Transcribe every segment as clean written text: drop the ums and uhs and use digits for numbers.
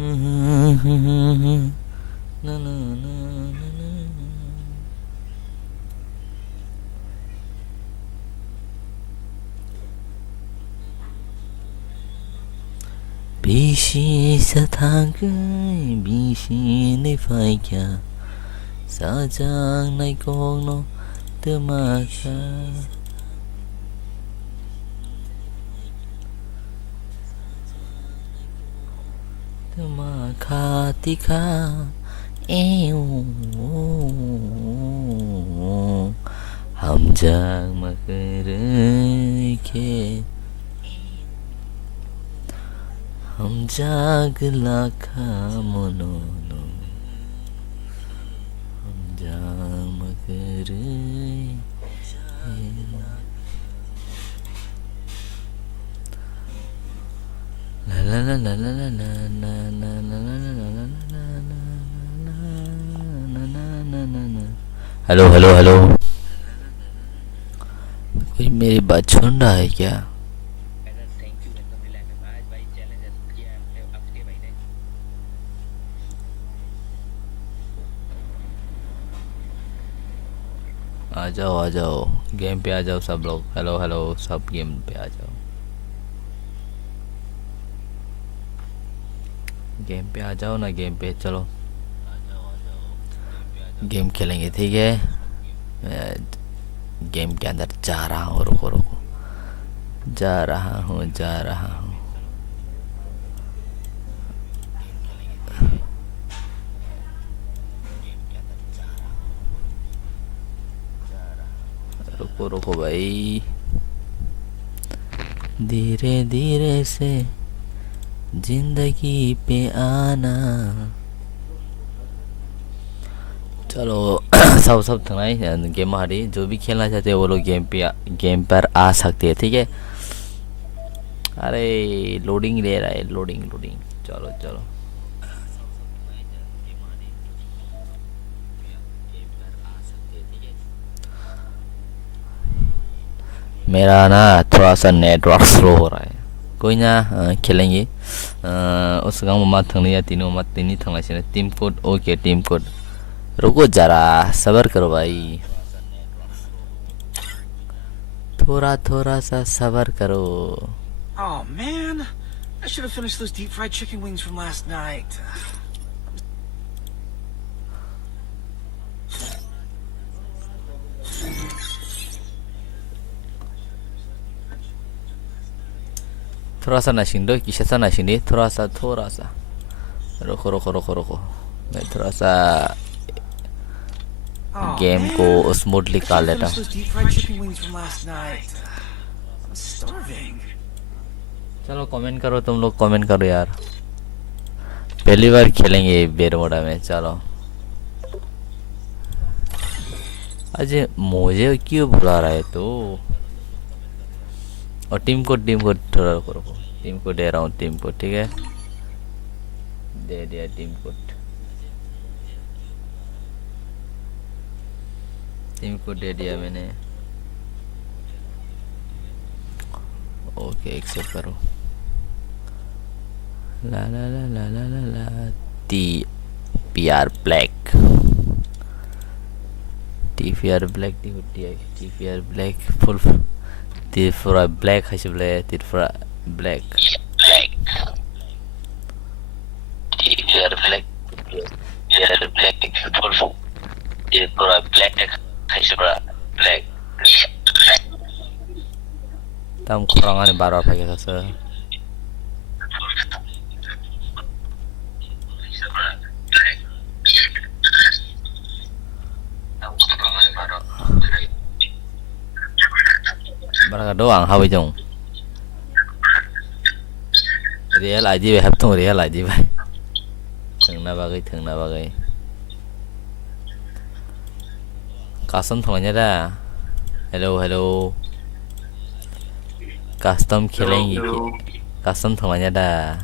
Na na na na na.必须下堂歌，必须你phải kia sa chang này con nó tư mà kha tư mà kha ti kha eo हम जाग मकर के हम जाग लाखा मनोनो हम जाग मकर la la la la la la la la la la la. Hello hello hello कोई मेरी बात सुन रहा है क्या? आ जाओ गेम पे आ जाओ सब लोग। हेलो हेलो सब गेम पे आ जाओ। गेम पे आ जाओ ना, गेम पे चलो गेम खेलेंगे, ठीक है? मैं गेम के अंदर जा रहा हूँ, रुको रुको, जा रहा हूँ। रुको रुको भाई, धीरे धीरे से जिंदगी पे आना। चलो सब थनाई गेम हारी, जो भी खेलना चाहते हैं वो लोग गेम पर आ सकते हैं, ठीक है? अरे लोडिंग ले रहा है, लोडिंग। चलो चलो मेरा ना थोड़ा सा नेटवर्क स्लो हो रहा है। कोई ना, खेलेंगे। उस गाँव में मत थंगनी या तीनों मत तीन ही थंगना चाहिए। Team code okay, team code. रुको जरा सब्र करो भाई, थोड़ा सा सब्र करो। Oh man, I should have finished those deep fried chicken wings from last night. थोड़ा सा नशीन दो, किसे सा नशीन दे, थोड़ा सा रुको। मैं थोड़ा सा Oh गेम man, को स्मूथली I कर should have लेता finished हूँ। those deep fried chicken wings from last night. I'm starving. चलो कमेंट करो, तुम लोग कमेंट करो यार। पहली बार खेलेंगे बेरमोड़ा में, चलो। अजय मुझे क्यों बुला रहा है तो? और टीम को थोड़ा रुको, टीम को दे रहा हूँ, टीम को, ठीक है? दे दिया टीम को दे दिया मैंने। ओके एक्सेप्ट करो। ला ला ला ला ला ला ला T P R black, T P R black, T P R black full तीरफोरा ब्लैक हासिबले तीरफोरा ब्लैक तीरफोरा ब्लैक फुल तीरफोरा ब्लैक हासिबला black tam kurangan baru apa gitu se barang doang hawi jong real aja be haptung real aja be thằng nào bagai custom thongnya dah. Hello custom खेलेंगे, custom थोड़ा dah.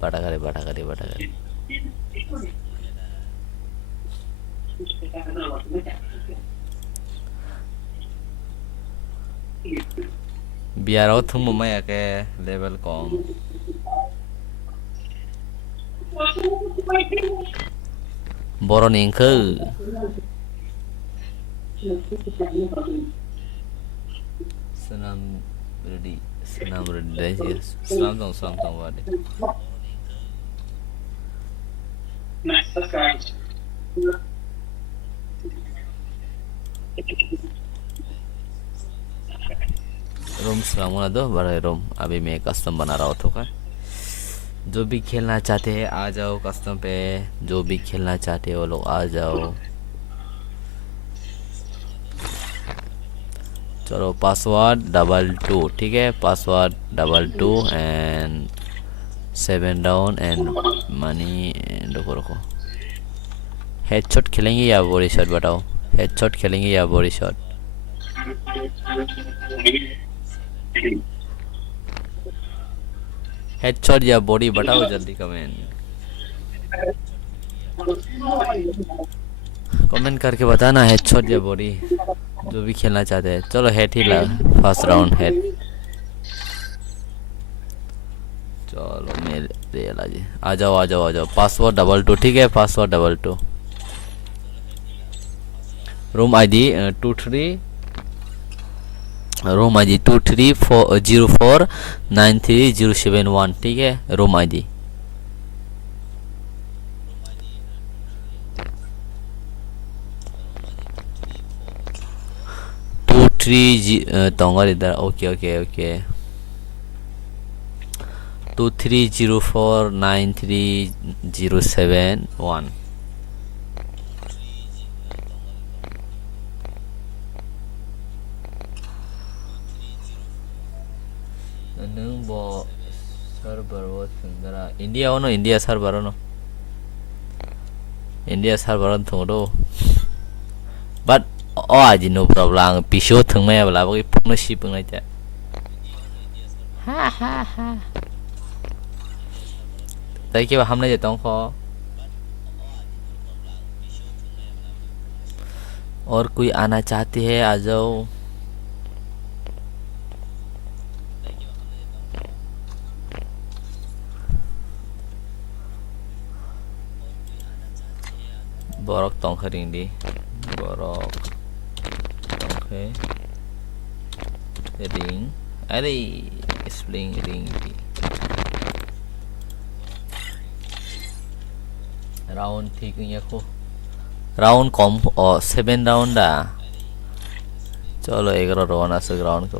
बड़ा करे biaro thung mo maya ke level kom boron ingke senam ready yes selam tong wade room सेलाऊंगा ना दो बड़ा room अभी मैं कस्टम बना रहा हूँ तो का जो भी खेलना चाहते हैं आ जाओ कस्टम पे जो भी खेलना चाहते हैं वो लोग आ जाओ चलो पासवर्ड 22 ठीक है password 22 and 7 down and money रुको रुको हेडशॉट खेलेंगे या बॉडी शॉट बताओ हेडशॉट खेलेंगे या बॉडी शॉट हेडशॉट या बॉडी बताओ जल्दी कमेंट करके बताना हेडशॉट या बॉडी जो भी खेलना चाहते हैं चलो हेड ही ला फर्स्ट राउंड हेड चलो मेरे जी आ जाओ पासवर्ड 22 ठीक है password 22 room ID 23 room ID 2340493071 ठीक है रूम आईडी 23 तोंगर इधर ओके 23049307 नों बो सर्वर वो थंगरा इंडिया सर्वर थंगदो but aji no problem pisho thangmaya bala bagi phone ship ngai ta ha tai ke हमने जे तों खो और कोई आना चाहते हैं आ जाओ borok tong kering di borok okay ring ada spring ring di round ठीक है को राउंड कम और 7 राउंड आ चलो 11 राउंड आसे राउंड को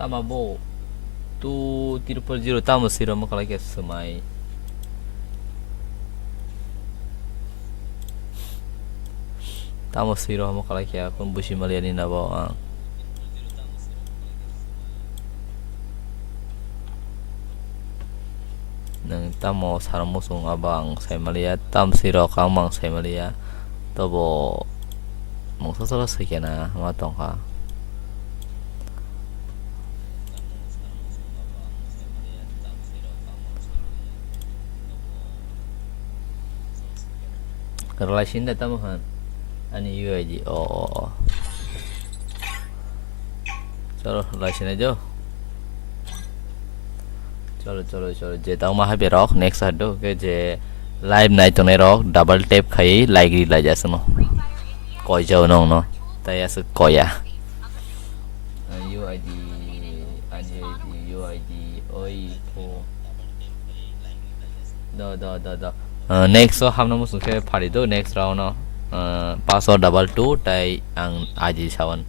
tama bo 200 tama siro mo kala ke sumai tama siro mo kala ke pun busi maliani na bo nang tamo sarmo sung abang sai malia tam siro kamang sai malia to bo mong so so sekena ma tong ka relation dah tamu kan ani UID oh चलो relation aja चलो जे ताऊ महा पे rock next हटो के जे live night तो ने rock double tap खाई लाइक री ला जासो नो कोई जाओ नो नो तया से कोया UID ओई फो the next hamna musu ke phari do next round password 22 tai ang aji sawan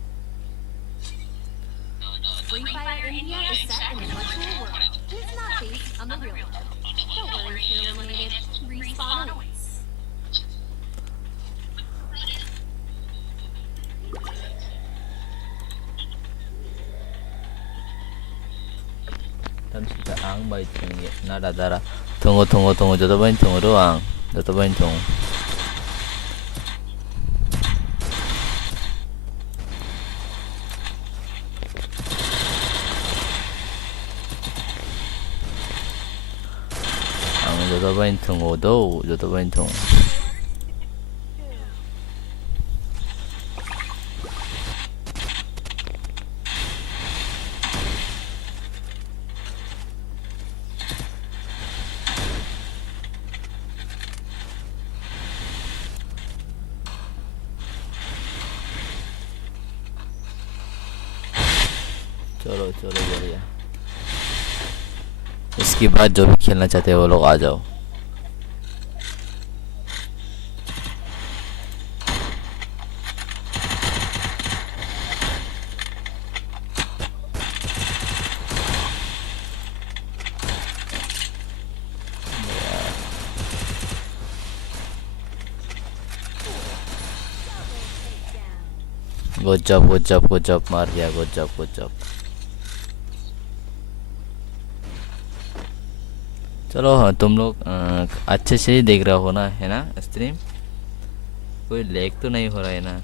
Free Fire India is set in a virtual world. It's not based on the real world. Don't worry if you're eliminated. Respawn awaits. dan sudah ang bai tinggi nada dara tunggu jodoh bain tunggu doang jodoh bain tunggu ang Jodoh bain thung odo, jodoh bain thung. चलो चलो बढ़िया इसके बाद जो भी खेलना चाहते हैं वो लोग आ जाओ गुड जॉब मार दिया गुड जॉब चलो हाँ तुम लोग अच्छे से ही देख रहे हो ना है ना स्ट्रीम कोई लैग तो नहीं हो रहा है ना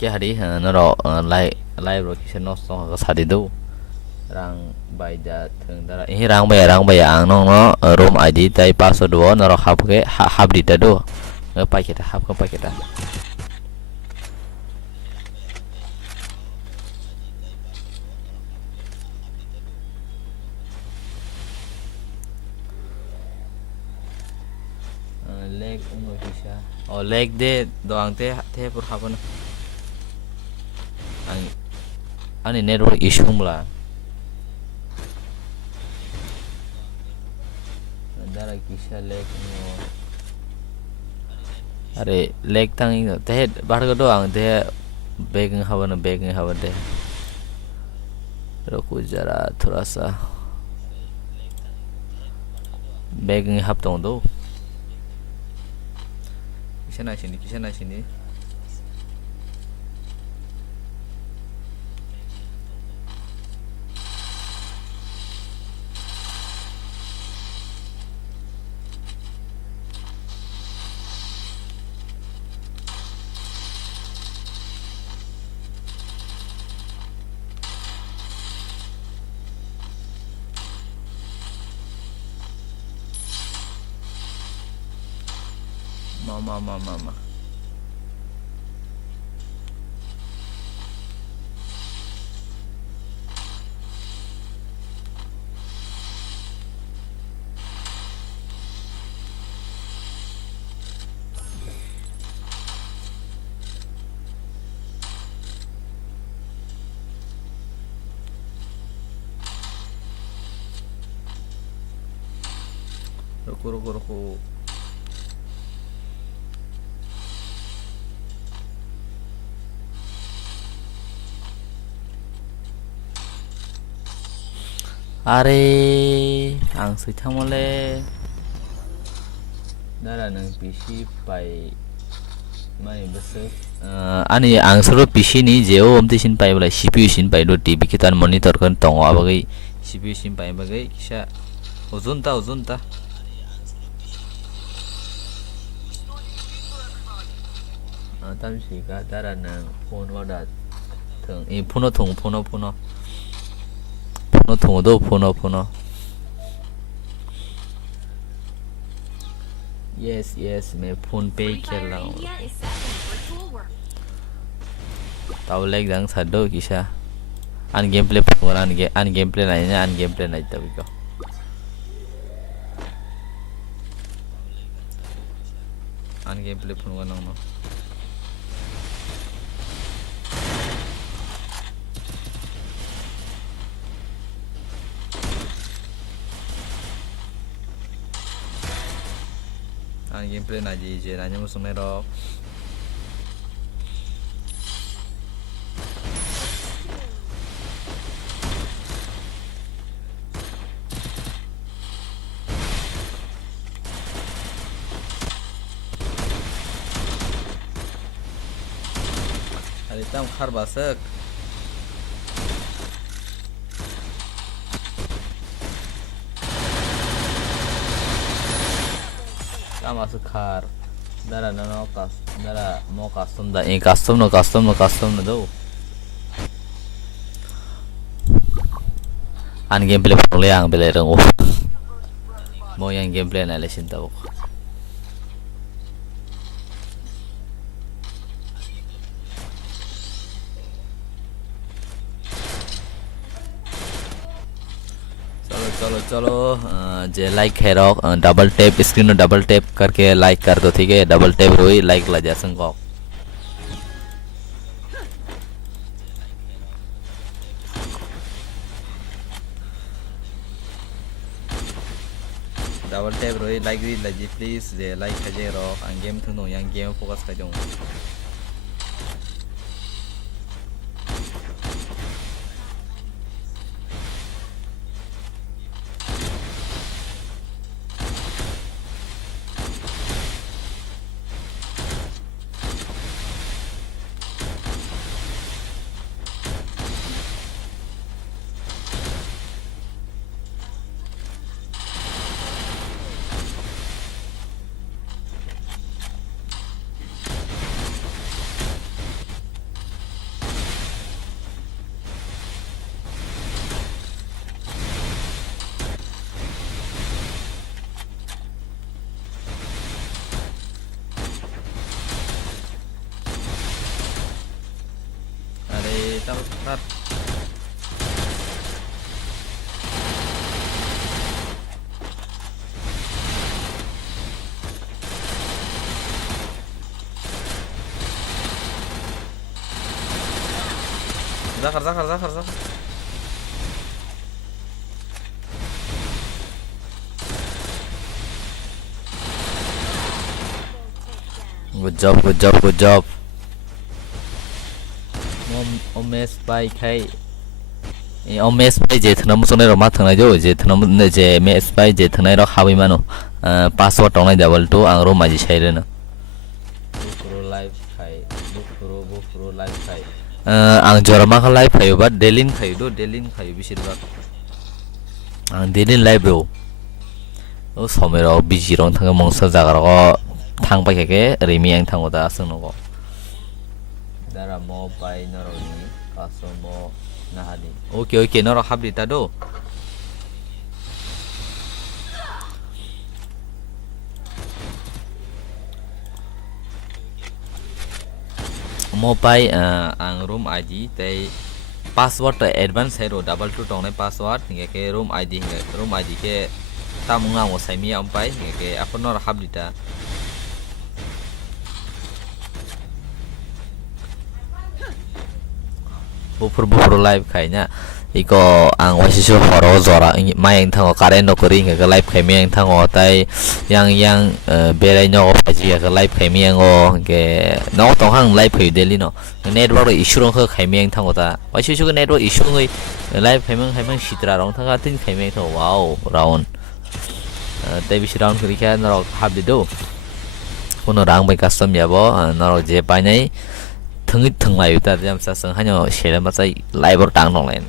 क्या हरी नरो लाइव लोकेशन नॉट सॉन्ग का सादी दो rang bai ja thung dara rang bai ang nong no room id tai password wo naro hap ke hap di ta do pa kita hap ko pa kita leg ungo kisha oh leg de doang te pur hapan ani network issue mula dara kisha leg no अरे leg तंग ते बाहर को दोang te begging hawan de रुको जरा थोड़ा सा begging hap tong do kisana sini mama रुको Are ang sitang mole dara nang PC pai mai besok ani ang soro PC ni jeo om tisin pai bala CPU sin pai do TV kitan monitor kan tongo abagai CPU sin pai bagai kisa uzun ta tam si ka dara nang phone wada thong phono thong do phono yes मैं phone पे ही खेल रहा हूँ ताऊ leg दंग सादो किसा अन game play phone अन game play नहीं तभी को अन गेम प्ले फोन का नाम gameplay na je nanya musuh merok Alitam khar basak masuk car dara mau custom da custom no do An gameplay pang liang bele rong mo yang gameplay na lesin tawok चलो जे like है रॉक double tap screen में double tap करके like कर दो ठीक है डबल टैप रोई लाइक ला जा संग डबल टैप रोई लाइक दी लजी प्लीज जे लाइक है रॉक आं गेम थनो yang गेम फोकस कर जाऊं Zakar. Good job. Omes by K. Omes by Jetnam Sonero Matanajo, Jetnam J. Mes by Jetnero Havimano. Password on double 2 and Roma Shadena. Book pro life high. Ang jorama ka live kayo ba delin kayo bisir ba ang delin live bro o somero bijirong thang mongsa jagar ko thang pa keke remi ang thang oda asno ko dara mo pai naroni kaso mo nahali okay noro habli ta do Mopai ang room ID tay password ta advance hero double 2 tong ne password nge ke room ID ke tamunga mo sai mi ampai nge ke aponor hablita bufur live kayaknya iko ang wasisu horo zora main thango karen no kori nge ke live kay mi ang thango tay yang berai no paji ke live kay mi ang o ke no tong hang live kay daily no network issue rong kay mi ang thango ta wasisu ke network issue ngai live kay mang sitra rong thanga tin kay mi tho wow round tay bis round kri kya no habdi do kono rang bai custom yabo no je pai nai thang lai ta jam sa sang hanyo share ma sai live or tang nong len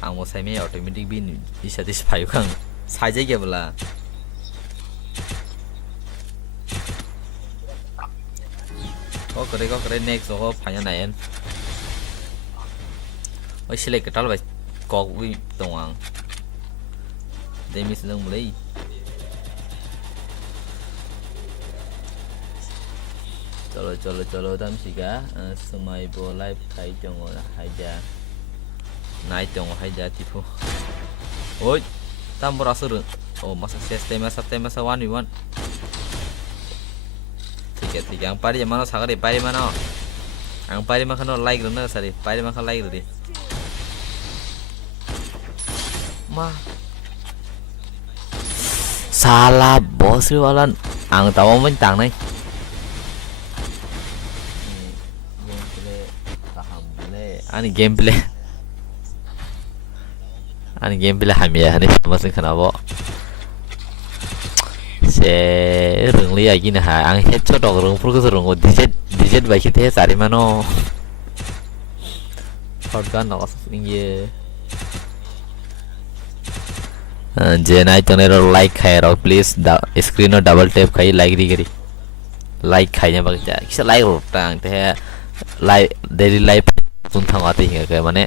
ang mo sai me automatic bin satisfy khang sai jai ge bala có cái next có phải như này anh ôi xí cái đó là có cái tổng hàng để mình sử dụng lấy chalo tam si cả sumai bo live thấy cho ngồi hai gia nãy cho ngồi hai gia thì phu ôi tam bo rasa rồi oh masa sistem masa 1v1 tiga ang pari mana sagari pari mana ang pari makano like na sari pari makano like di ma salah bos walan ang tawo mình tang này gameplay hamia hani masih kenapa sẽ rừng lia gì nè hả ăn hết cho đỏ rừng phun cái rừng của digit vậy thế sari mà nó còn cái nó gì जे नाइ तो narrow like खाए रो please screen double tap खाई like री करी like खाई bug जा किसा like रोटांग ते लाइक डेली लाइफ तुम थांगाते हिंगा के माने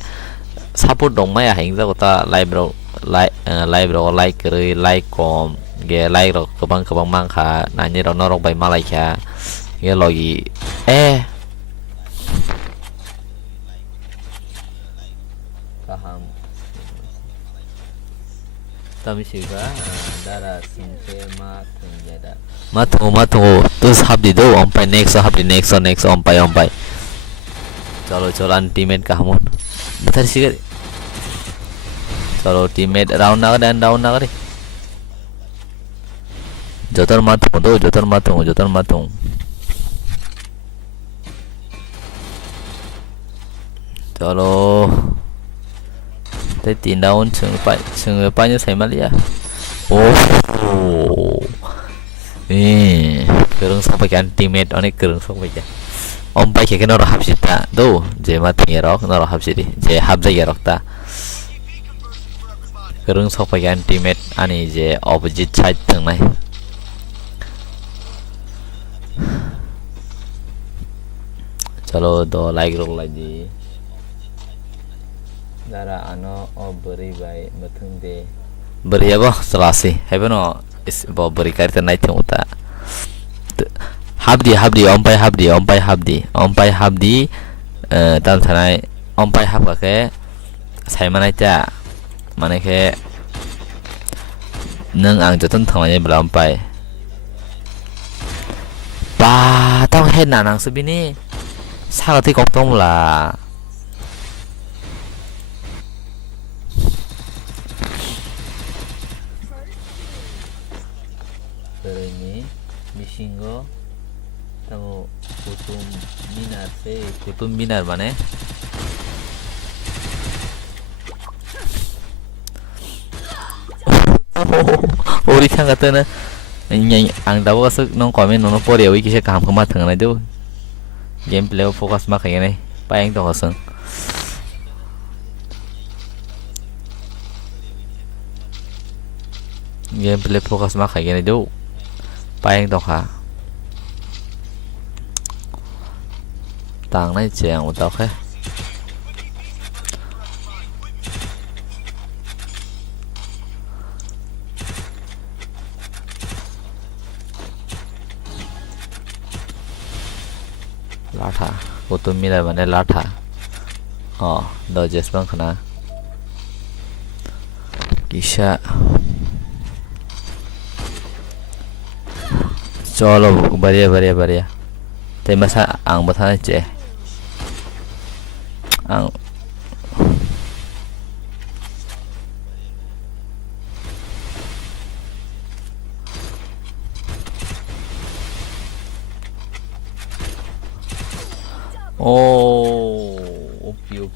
सपोर्ट दं माया हिंग जागोता लाइभ रो लाइक करै लाइक कम गे लाइक रो गोबां गोबां मांखा नानि रो नरक बाय मालायखा गे लगी paham tapi juga darah singke matung terus habdi do ompai next ompai चलो टीममेट का हम बता सी चलो टीममेट राउंड ना करे डाउन ना करे जोतर मातूं चलो ते 3 daun seng banyak saya malia kereng sampai kan teammate onek kereng sampai ya om pai ke noro hapsita do je mating erok noro hapsiti je habja erok ta kereng sampai kan teammate ani je opposite side tengnai chalo do like rok lagi Dara ano beri bay betung de beri apa selasi hebe no is beri karita naik uta habdi ompai habdi tam tanai ompai hab ke saya mana aja mana ke neng ang joton thanglai bela ompai ba tong he nanang subini sagati koktong la ini misingo tamu kutum minar mana ori khang kata na nyai ang dawo kasuk nong komen nong pori awi kisah kaham kemat tengah itu gameplay fokus mak kayak ini payeng to kosong gameplay fokus mak kayak ini itu payeng to ha tang này chèn một tao khác लाठा वो तो मिला बने लाठा दो जेस्पन खना किसा चलो बढ़िया ते masa ang batana che ang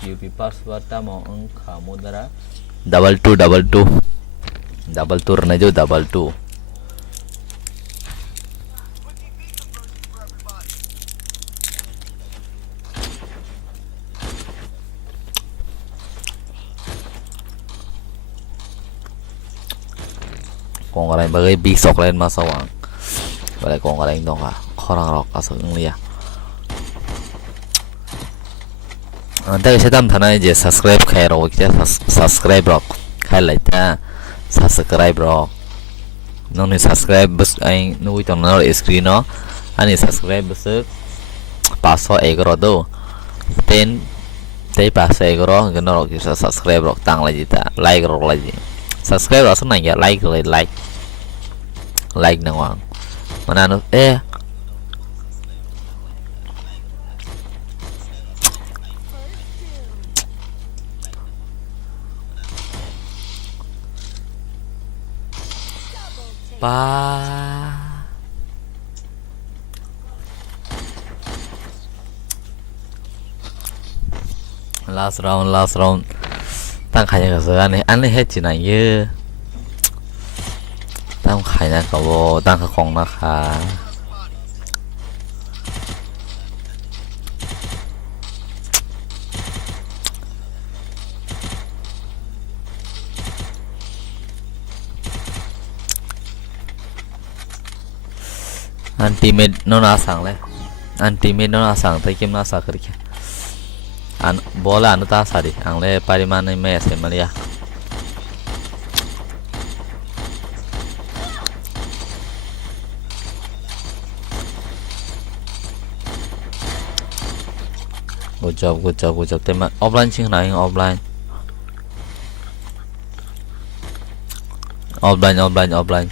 opi password ta mo ang khamo dara double two rna jo double two kong orang bagai bisok lain masa wang balai kong orang dong orang rok asal ngeliat nanti saya tam tanah aja subscribe kayak rok ya subscribe rok kayak lainnya subscribe rok nong subscribe bus aing nui tong nol screen no ani subscribe bus paso egro do ten tei paso egro genor rok bisa subscribe rok tang lagi ta like rok lagi subscribe rok senang ya like nang wang mana nu last round tăng khai nhà cái này ăn hết chỉ này như tăng khai nhà cậu tăng khai con nó khá Ultimate nó na sang le. Ultimate nó na sang tay kim na sa करके. Bola anu ta sa di. Ang le pariman me se malia. Good job, good job, good job. Tema offline ching na offline. Offline.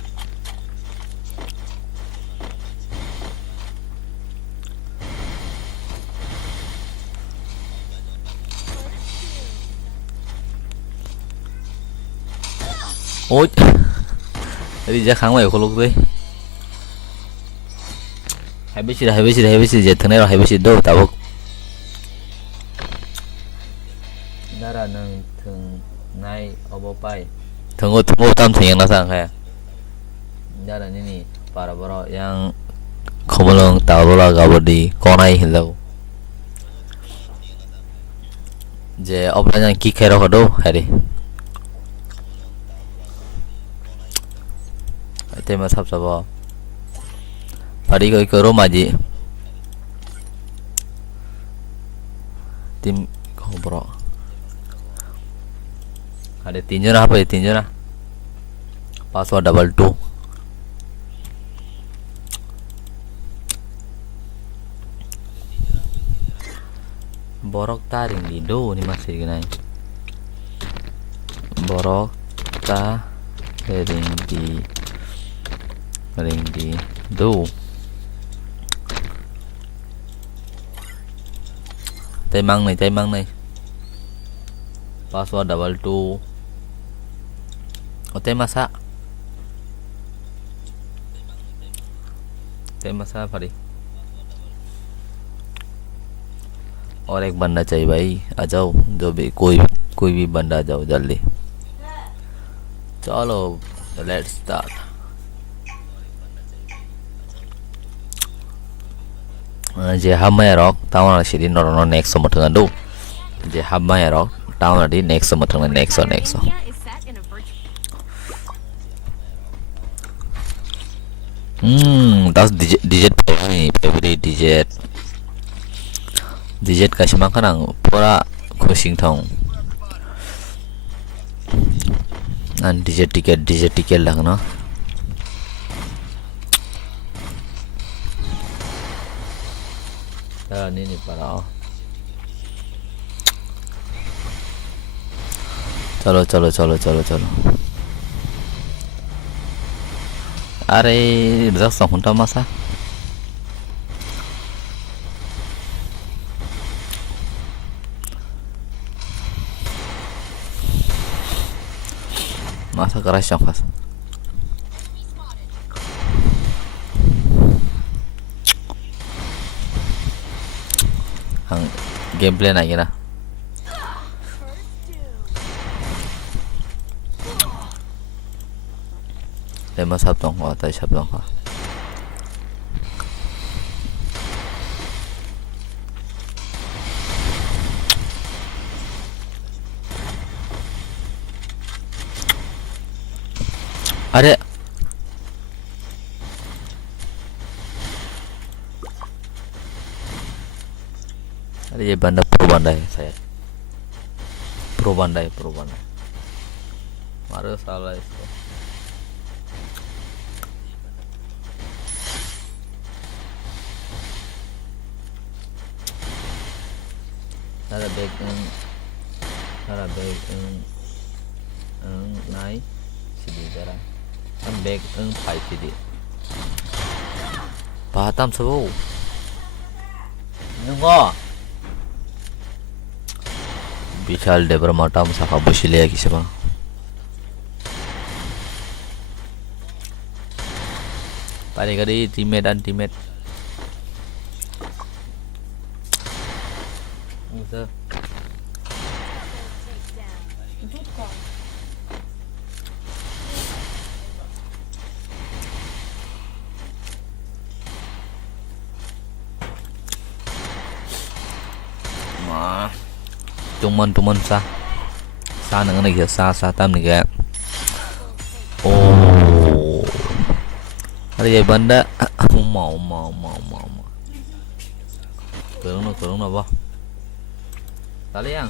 Ôi, đi ra kháng mày của lúc đi. Hay biết gì, giờ thằng này rồi hay biết gì đâu, tao bốc. Đó là thằng này ở bộ bay. Thằng ngô tam thằng nó sang khe. Đó là ini para yang không tao bola gabur di konai hilau. Je offline yang ki khe ro do hari. Tema sab sabo. Pari ko ikoro maji. Tim Kokborok. Ada 3 John apa ya 3 John. Password 22. Borok taring di do ni masih gini. Borok taring di do. Tay măng này. Password 22. Tay masa पड़ी और एक बंदा चाहिए भाई आ जाओ जो भी कोई भी बंदा आ जाओ जल्दी चलो let's start J hammer rock tahu sih noro next sama dengan do je hammer rock tahu di next sama dengan next das digit every digit kasih makan ang pura kucing tong an digit tiket lah no ini para चलो अरे रस हुंटा masa keras yang pas gameplay lagi nah Lema sabdong ko tayo sabdong ko अरे ये बंदा pro बंदा है शायद pro बंदा मारो साला इसको Nara bag nai sidi jara kan bag pai sidi patam sabo nungo bichal debra matam saka bushile kisaba pare kali teammate Sir. Mà tuman sa nang này kìa sa tam này kìa oh ada Ada ya banda mau kurung apa tali yang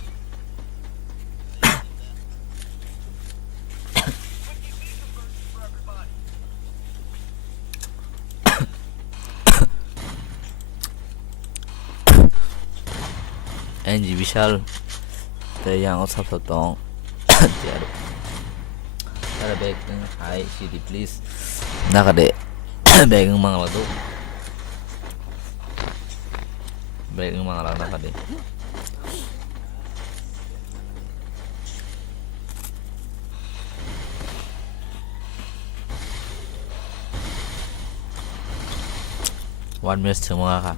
NG Vishal tadi yang usap sotong tiada ada bag hai CD please nak ada bag mang lah tu bag mang lah nak ada one minute semua kah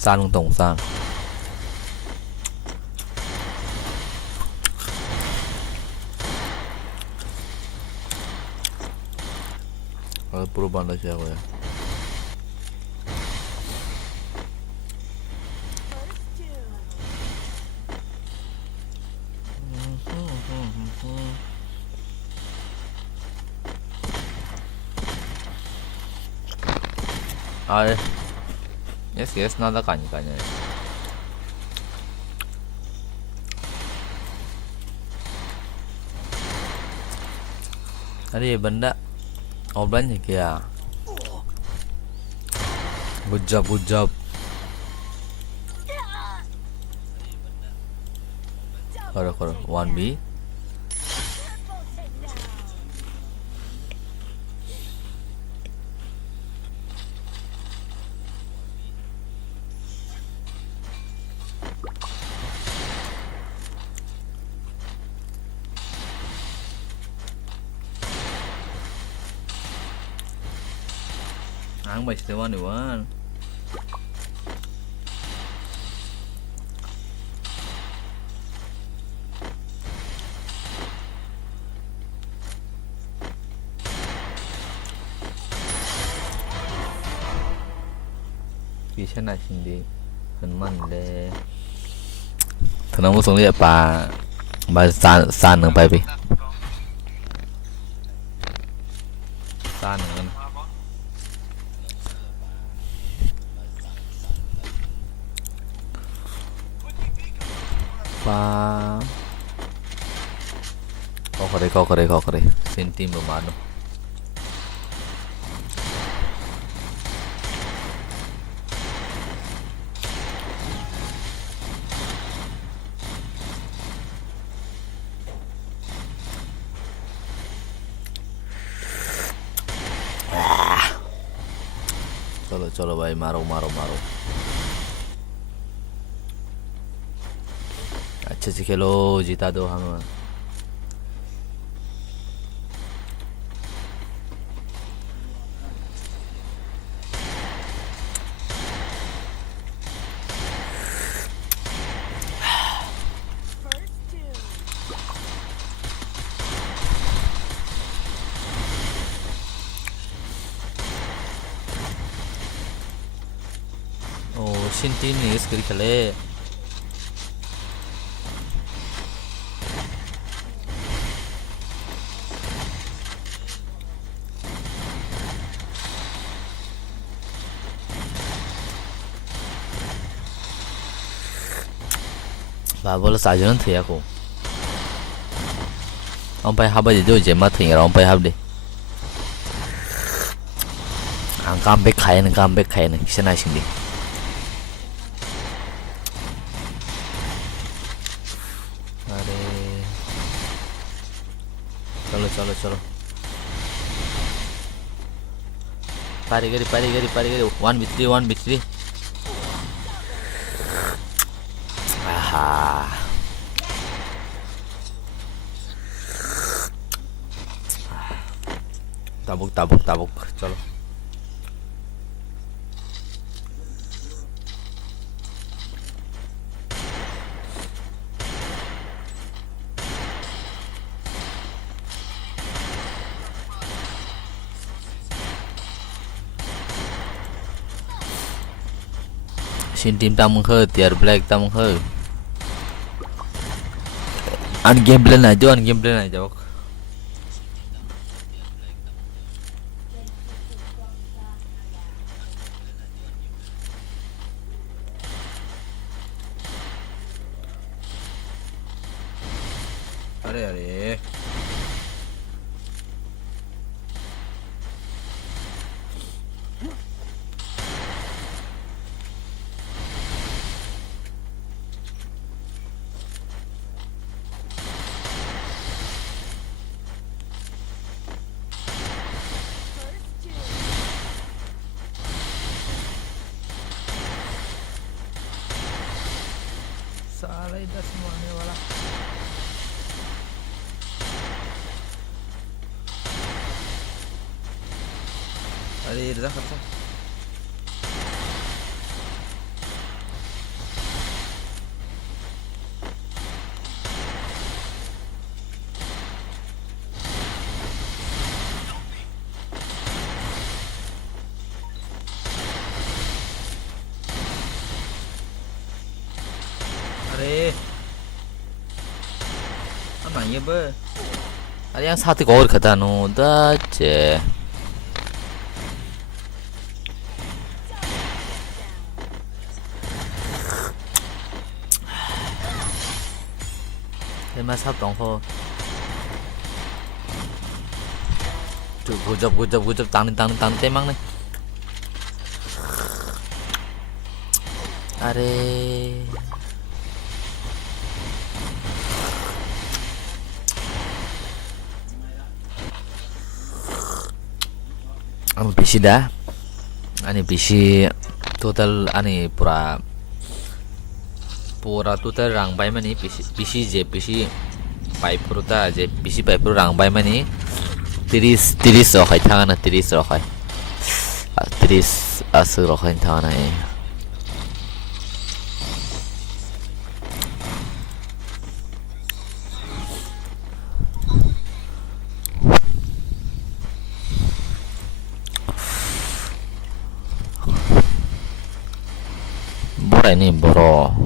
san lung tong san perubahan lagi aku ya yes nada kanya ada ya benda oblannya kaya good job koro 1B ang ba istiwa ni Wan bisa nak sini henman le tenang musung dia pa ba san nang pai pi san nang pa kau kore sentim bermanu चलो भाई मारो अच्छे से खेलो जीता दो हम sin team ni sekali kali babol saja nanti aku sampai haba je je mat thing sampai hab de ang comeback khai na kisana sindi चलो पारी गरी 1v3 आहा tabuk चलो Sin team tamung he tiar black tamung he an game plan aja अरे अरे साला इधर से मारने वाला अरे रजा खत्म अरे apa ya be ada yang satu gol kata no dah je Em sắp đóng thôi. Good job, tăng temang nih. Are. Anu PC dah. Ani PC total ani pura total rang bay mani PC je PC pipe pro ta je PC pipe pro rang bay mani 30 rokai thangana 30 rokai 30 asu rokai thangana bora ini boro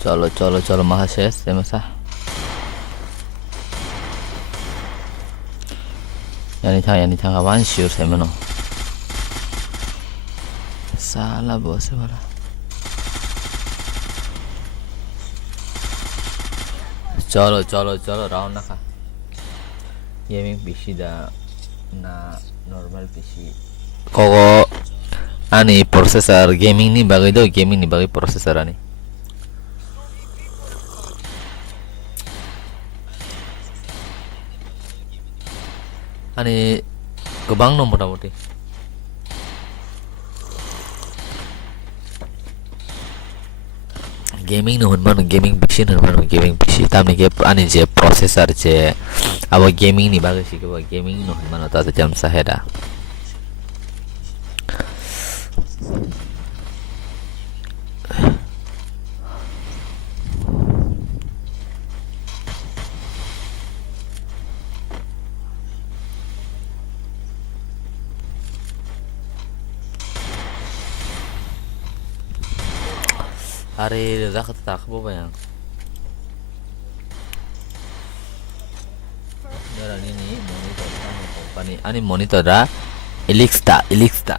चलो महाशय से मसा yani thang awan sure से मनो साला boss वाला चलो round ना खा गेमिंग PC दा na normal PC kogo ani processor gaming ni bagai processor ani ani gobang no motamoti gaming no hunman gaming PC tamni ke ani je processor je abo gaming ni bagai sih ke gaming no hunman ta jam saheda Are zakh tak bo bayang dara ini monitor company ani monitor da Elixta Elixta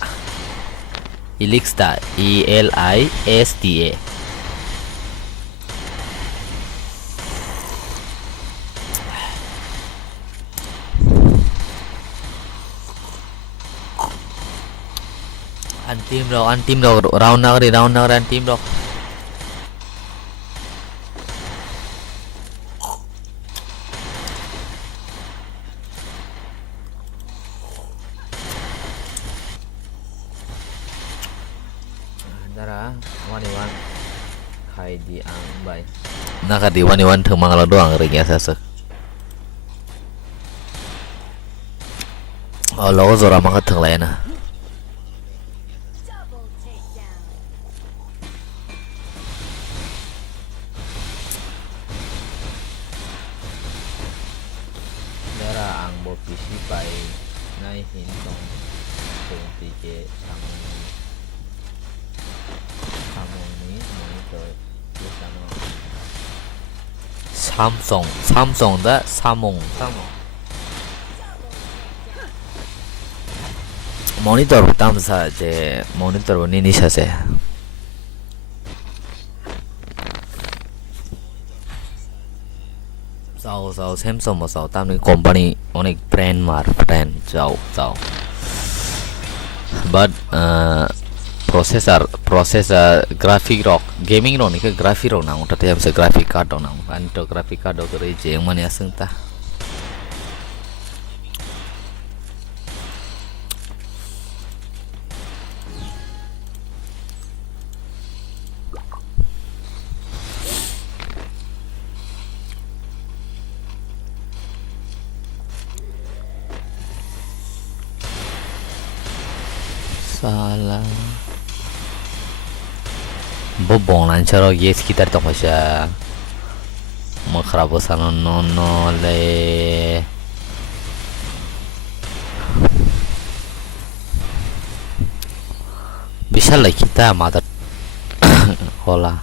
antim dog round nagari antim dog Nara wani-wan khai di ang bai. Naka di wani-wan thang mangala doang ring ya sasa. Oh logo zora manga thang lai na. Nara ang bo pisi bai nai hin tong tong ti ke samong ni monitor sana. Samsung da samong. Monitor tam sa je monitor ni ni sa se. Sao Samsung mo sao tam ni company onek brand jao. But processor graphic rock gaming ro ni ke graphic ro na utate ham se graphic card na an to graphic card ro re je mani asung ta. Salah bobong lancar ye sekitar to pasha mo kharab sana no le bisa lah kita mata hola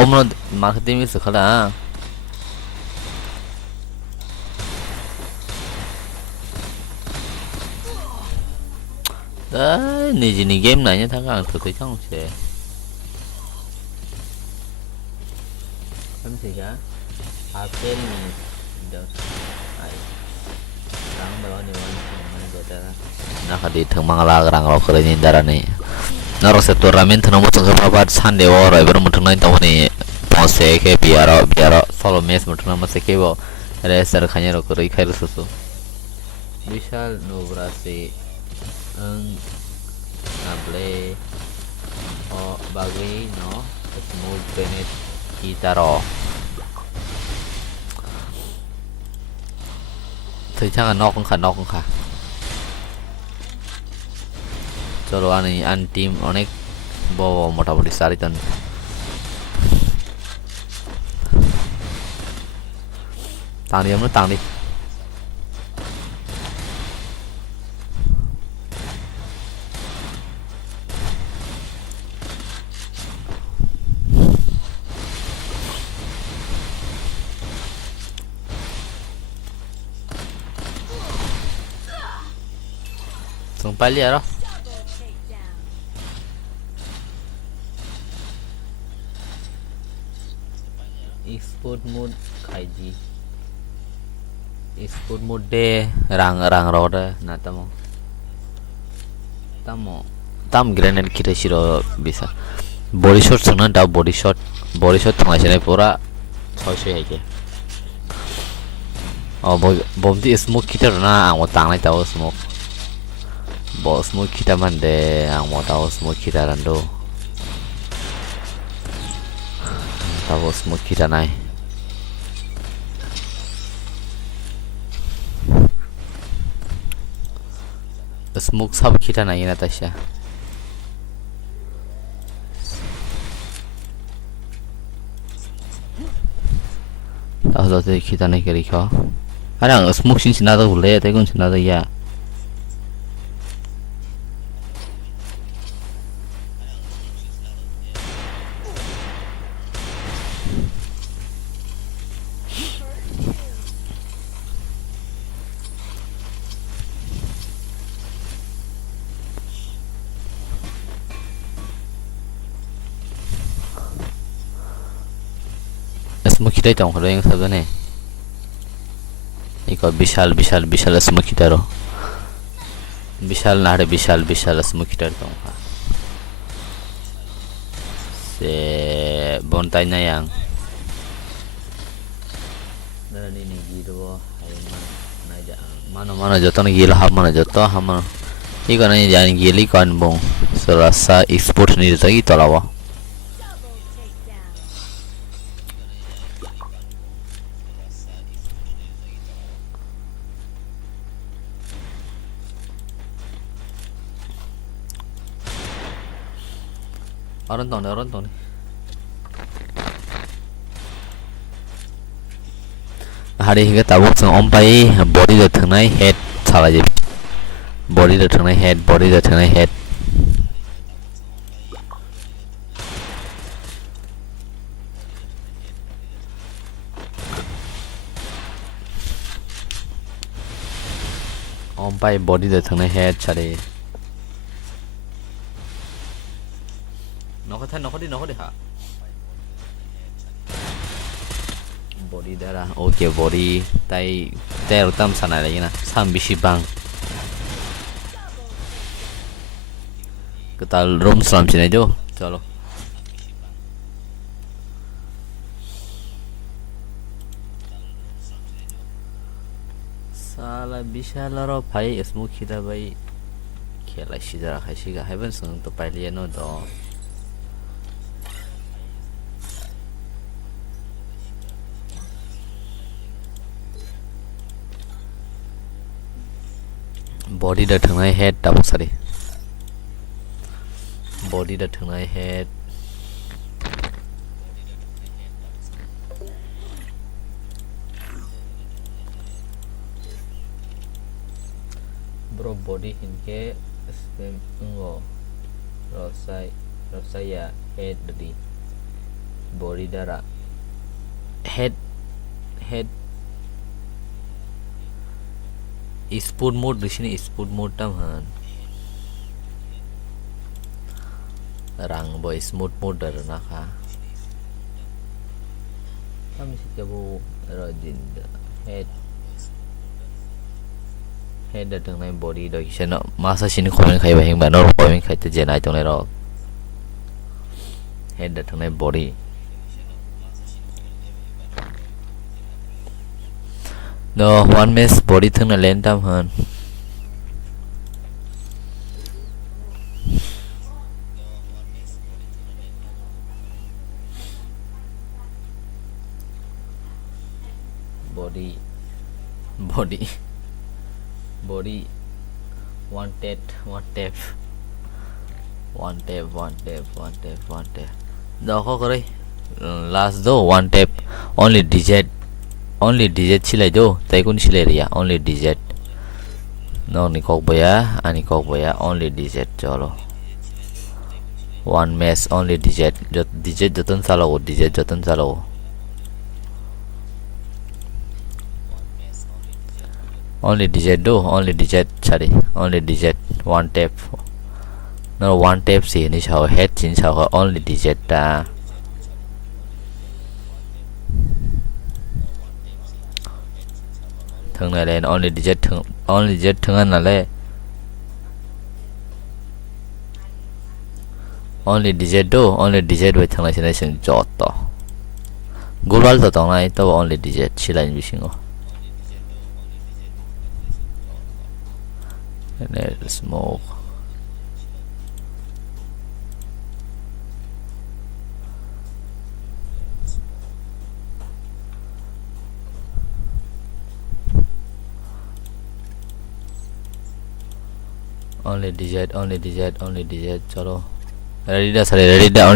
omno marketing is khala ni jini game nanya thang thử thấy không sẽ em gì cả April ni được ai rang bawa ni wan bota nak di thang mangala rang ro kare ni darane naro se tournament no mo tong papat sande oro eber mo tong nai tawni pose ke biaro solo mes mo tong mo se ke bo reser khanya ro kore khair susu vishal nobrasi ang nable o bagi no smooth benet kitaro thấy chắc là nó cũng khá chalo ani an team onek bo motamoti saritan tang đi nó tang đi Sung pali aro export mode kaiji export mode de rang roda na tam grenade kita shiro bisa body shot sana da body shot thang sene pura 600 hai ke bom di smoke kita na ang tang lai taw smoke bo smoke kita mande ang taw smoke kita rando taw smoke kita nai smoke sab kita nai na tasya tahu tu kita nai kiri kau ada smoke sini nada boleh tapi kun nada ya smoky tay tong khalo yang sabane iko bishal smoky taro bishal na hare bishal smoky tar tong ha se bontai na yang darani ni giro hayman na ja mano joto na gilo ham mano joto ham iko na jani gili kon bong Chwlasa export ni tagi tolawa orang tong hari hingga tabuk sang ompai body da thangnai head chala je body da thangnai head ompai body da thangnai head chare nokodi ha body dara okay body tai rotam sana lagi na sam bisi bang ketal room salam sini jo chalo sala bishala ro bhai smoky da bhai khela sidara khasiga heaven sung to pailiye no do body da thangnai head tabuk sari body da thangnai head bro body hinke spam ungo rosaya head di body dara head sport mode disini sport mode tam han rang boy smooth mode dar na kha kami sikabu rajin head da tang nai body da kisana masa sini khomen khai ba hing ba nor khomen khai te jenai tong nai ro head da tang nai body no one miss body thang na len tam han body one tap do ko kore last do one tap only digit chilai do tai kun chilai ria only digit no ni kok boya ani kok boya only digit chalo one mess only digit joton chalo digit joton chalo only digit do only digit chari only digit one tap no one tap si ni chao head chin chao only digit ta thằng này lên only digit thằng anh là lên only digit do only digit với thằng này sẽ sinh chọt to global to tông này to only digit chỉ là những sinh này smoke only digit chalo ready da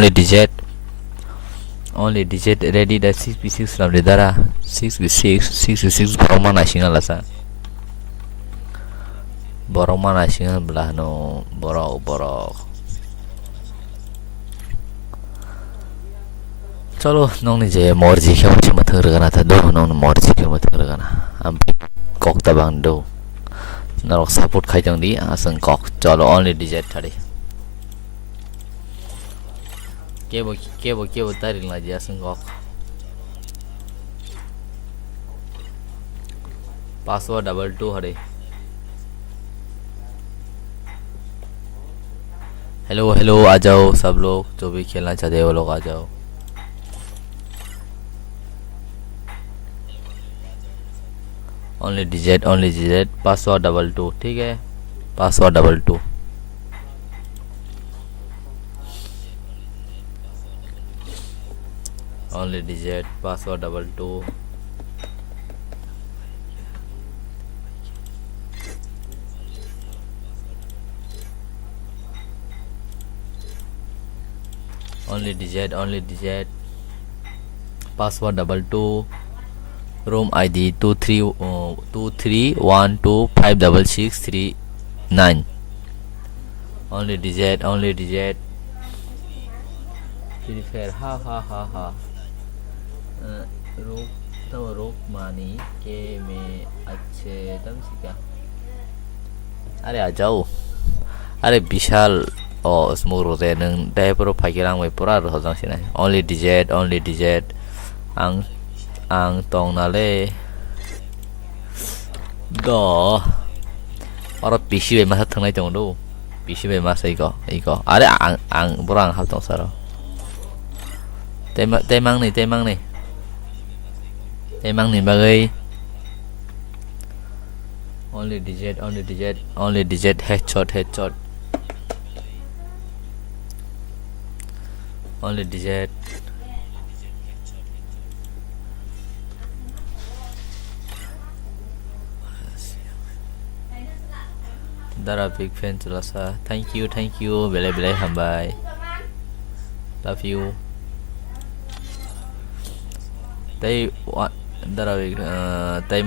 only digit ready da 6v6 ram dara 6v6 boromana singal asa boromana singal belah no borok chalo nong ni je morji khem chima thurgana ta do nong morji khem thurgana am kok ta bang do narok support khai jang di asang kok chalo only digit thari kebo taring la ja asang kok password double 2 Hare hello hello आ जाओ सब लोग जो भी खेलना चाहते हो वो लोग आ जाओ ओनली डिजिट पासवर्ड डबल 2 ठीक है password double 2 only digit password double 2 only digit password double 2 room id 23125669 only digit free fire ha रुक तो रुक मानी के में अच्छे दम से क्या अरे आ जाओ अरे विशाल स्मोक रोजे नों दायफोराव फाइगिरांबाय पुरा रहजांसिना only digit आं दंनालै द अर पिसि बाय मासा थांनाय दं दो पिसि बाय मासा इको अरे आं बरा आं हाब दं सार तेमांनि बागै only digit headshot only digit Dara big fan Chwlasa thank you bele hambai love you tay Dara big tay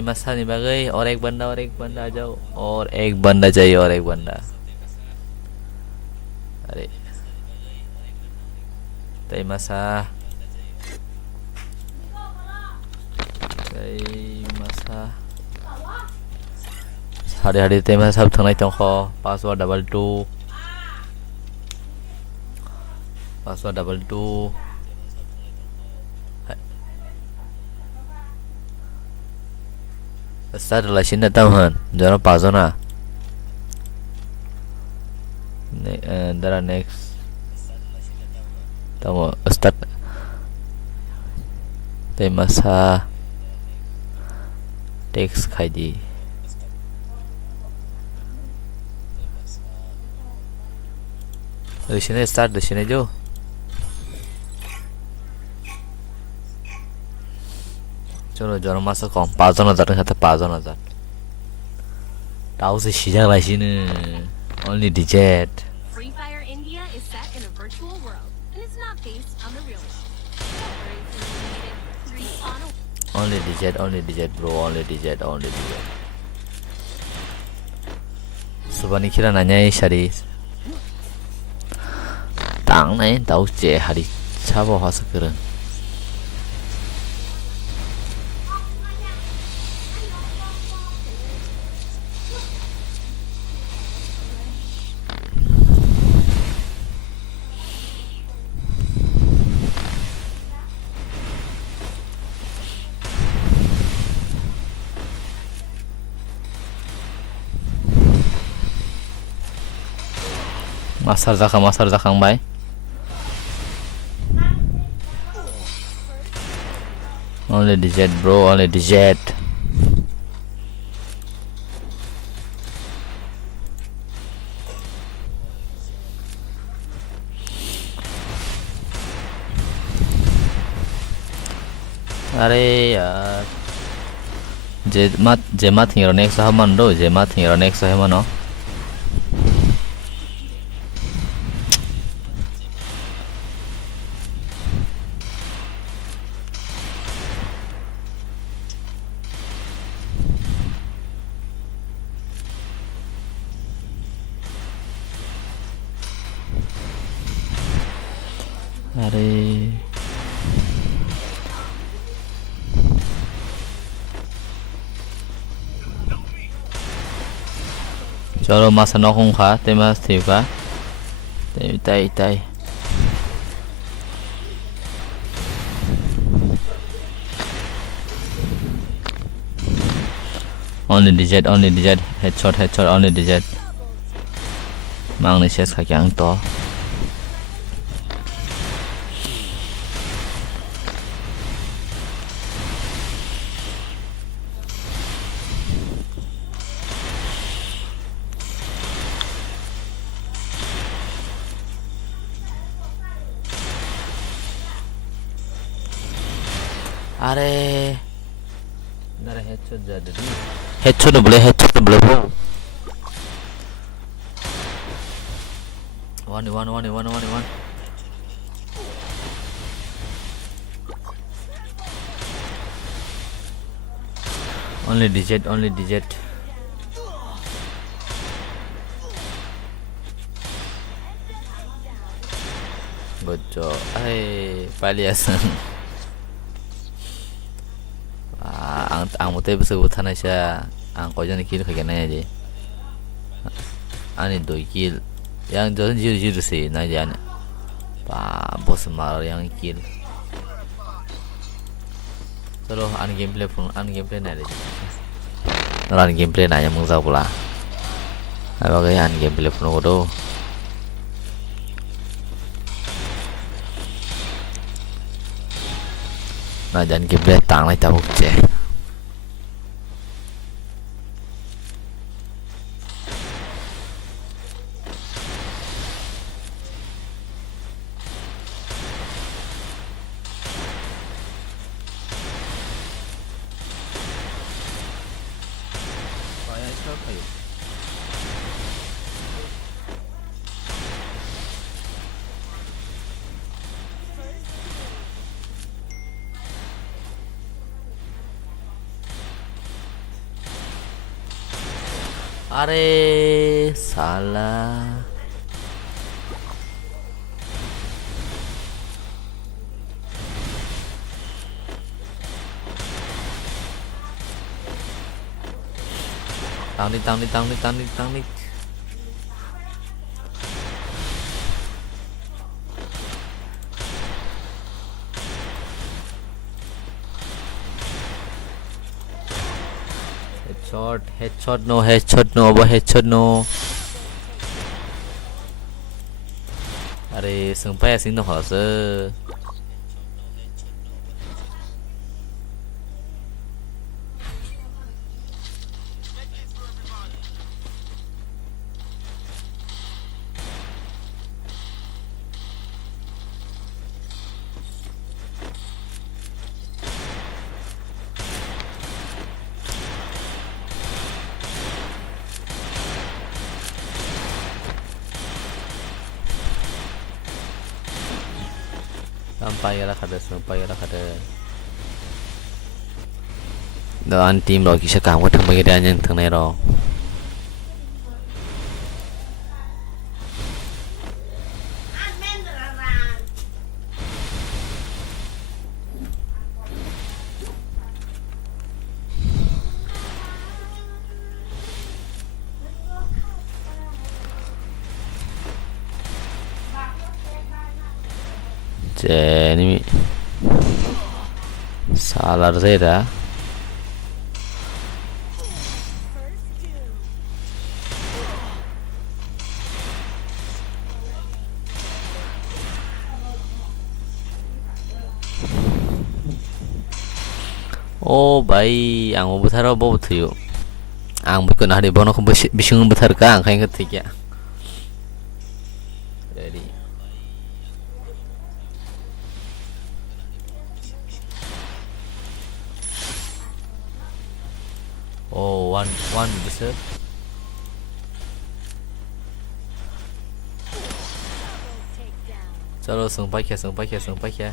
masa ni bagai और एक बंदा आ जाओ और एक बंदा चाहिए और एक बंदा अरे tay masa hari tay masa सब थांनाय दं ख password double 2 start relation datang han jangan pazona dara next tamo start tay masa text khai di relation start relation jo चलो जरा मासा कम 5000 खाते 5000 टाउसे 시작하시는 only digit Free Fire India is set in a virtual world, and it's not based on the real world. Don't worry if you're eliminated. Respawn only digit bro only digit Subani kira nanya sari tang này tao che hari chabo hasa keren Masar zakang only digit bro only digit अरे यार जेमा थिंगरो next हमान दो जेमा थिंगरो next हमानो अरे चलो masa nokong ka tema Steve ka tay only digit headshot only digit mang ni ses kha kyang to are dara headshot jadi headshot boleh bro one only digit good job ai paliasan ang mote besu thana sha ang ko jani kill khage na je ani do kill yang jon jiru se na jan pa boss mar yang kill chalo an gameplay na le ran gameplay na yang mong sa pula aba ga an gameplay phone ko do na jan gameplay tang lai ta buk che are salah tang ni headshot no abo headshot no are sungpai sing no hase sampai ra khade do an team ro ki sa kam ko thang mai da nyang thang nai ro ini salah saya oh baik ang mau butar apa butuh yuk ang bukan hari bono aku bising butar ka ang kayak ketik ya ready oh one bisa chalo sungpai kya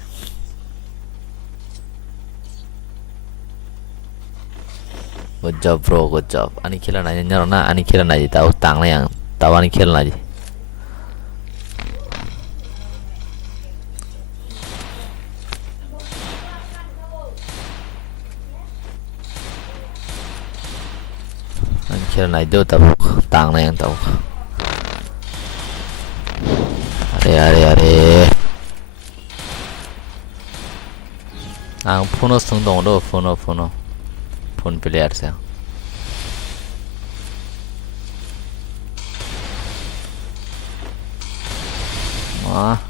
good job bro good job ani khilan aja nyaro na ani khilan aja tahu tang yang tahu ani khilan aja ani khilan aja tahu tang yang tahu are ang phone sung dong do phone player sa Ah.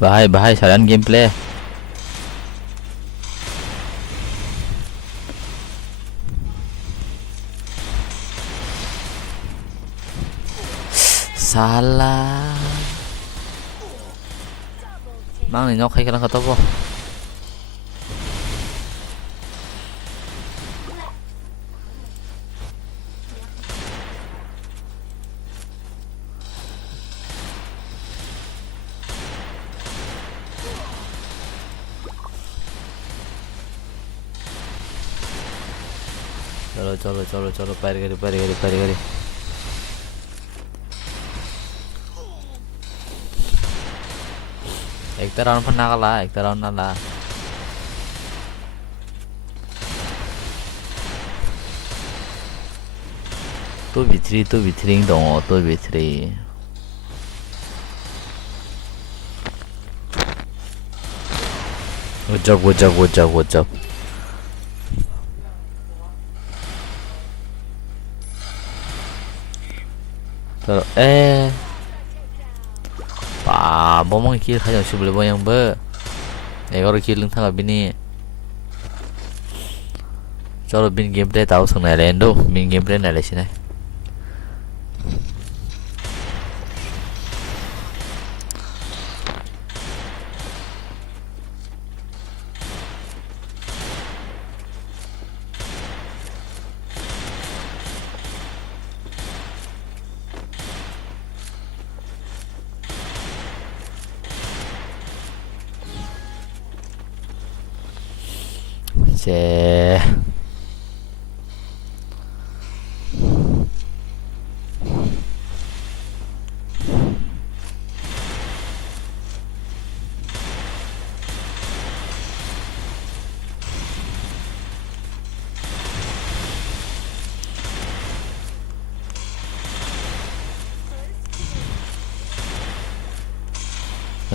Bahaya saran gameplay. Salah. Mang này nhóc hay cái nó tốt không? चलो पैर करी एक तर round पण नाला तो B3 dong to B3 good job Terus bomong kill kaya boleh boyang be. Kalau kill lưng thằng bini. Chalo bin gameplay tahu sang này lên đâu, bin gameplay này là gì này. Chè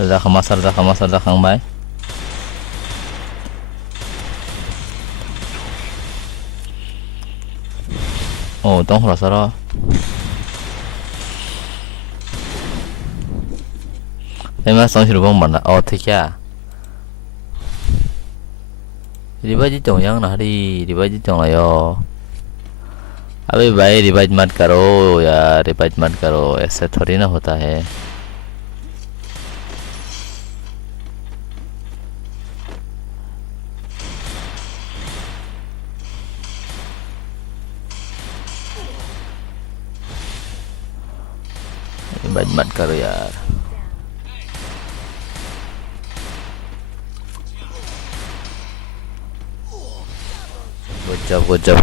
ra khang bay tông Chwlasa đó em mà xong rồi bông bẩn là thế kia đi bắt chồng yang nào đi bắt chồng là yo अबे भाई revise मत करो यार revise मत करो ऐसे थोड़ी ना होता है मत करो यार good job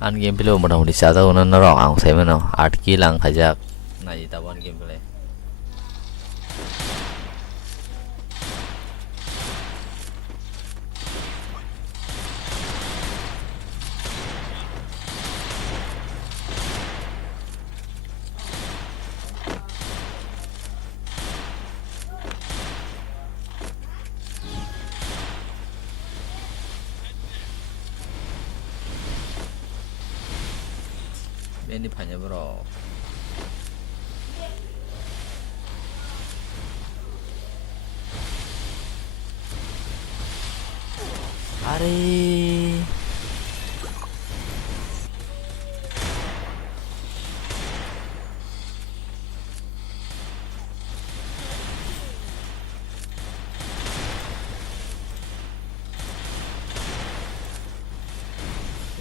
an gameplay motamoti sada ono rong ang sai mano 8 kill ang khajak nai ta one gameplay ini banyak bro hari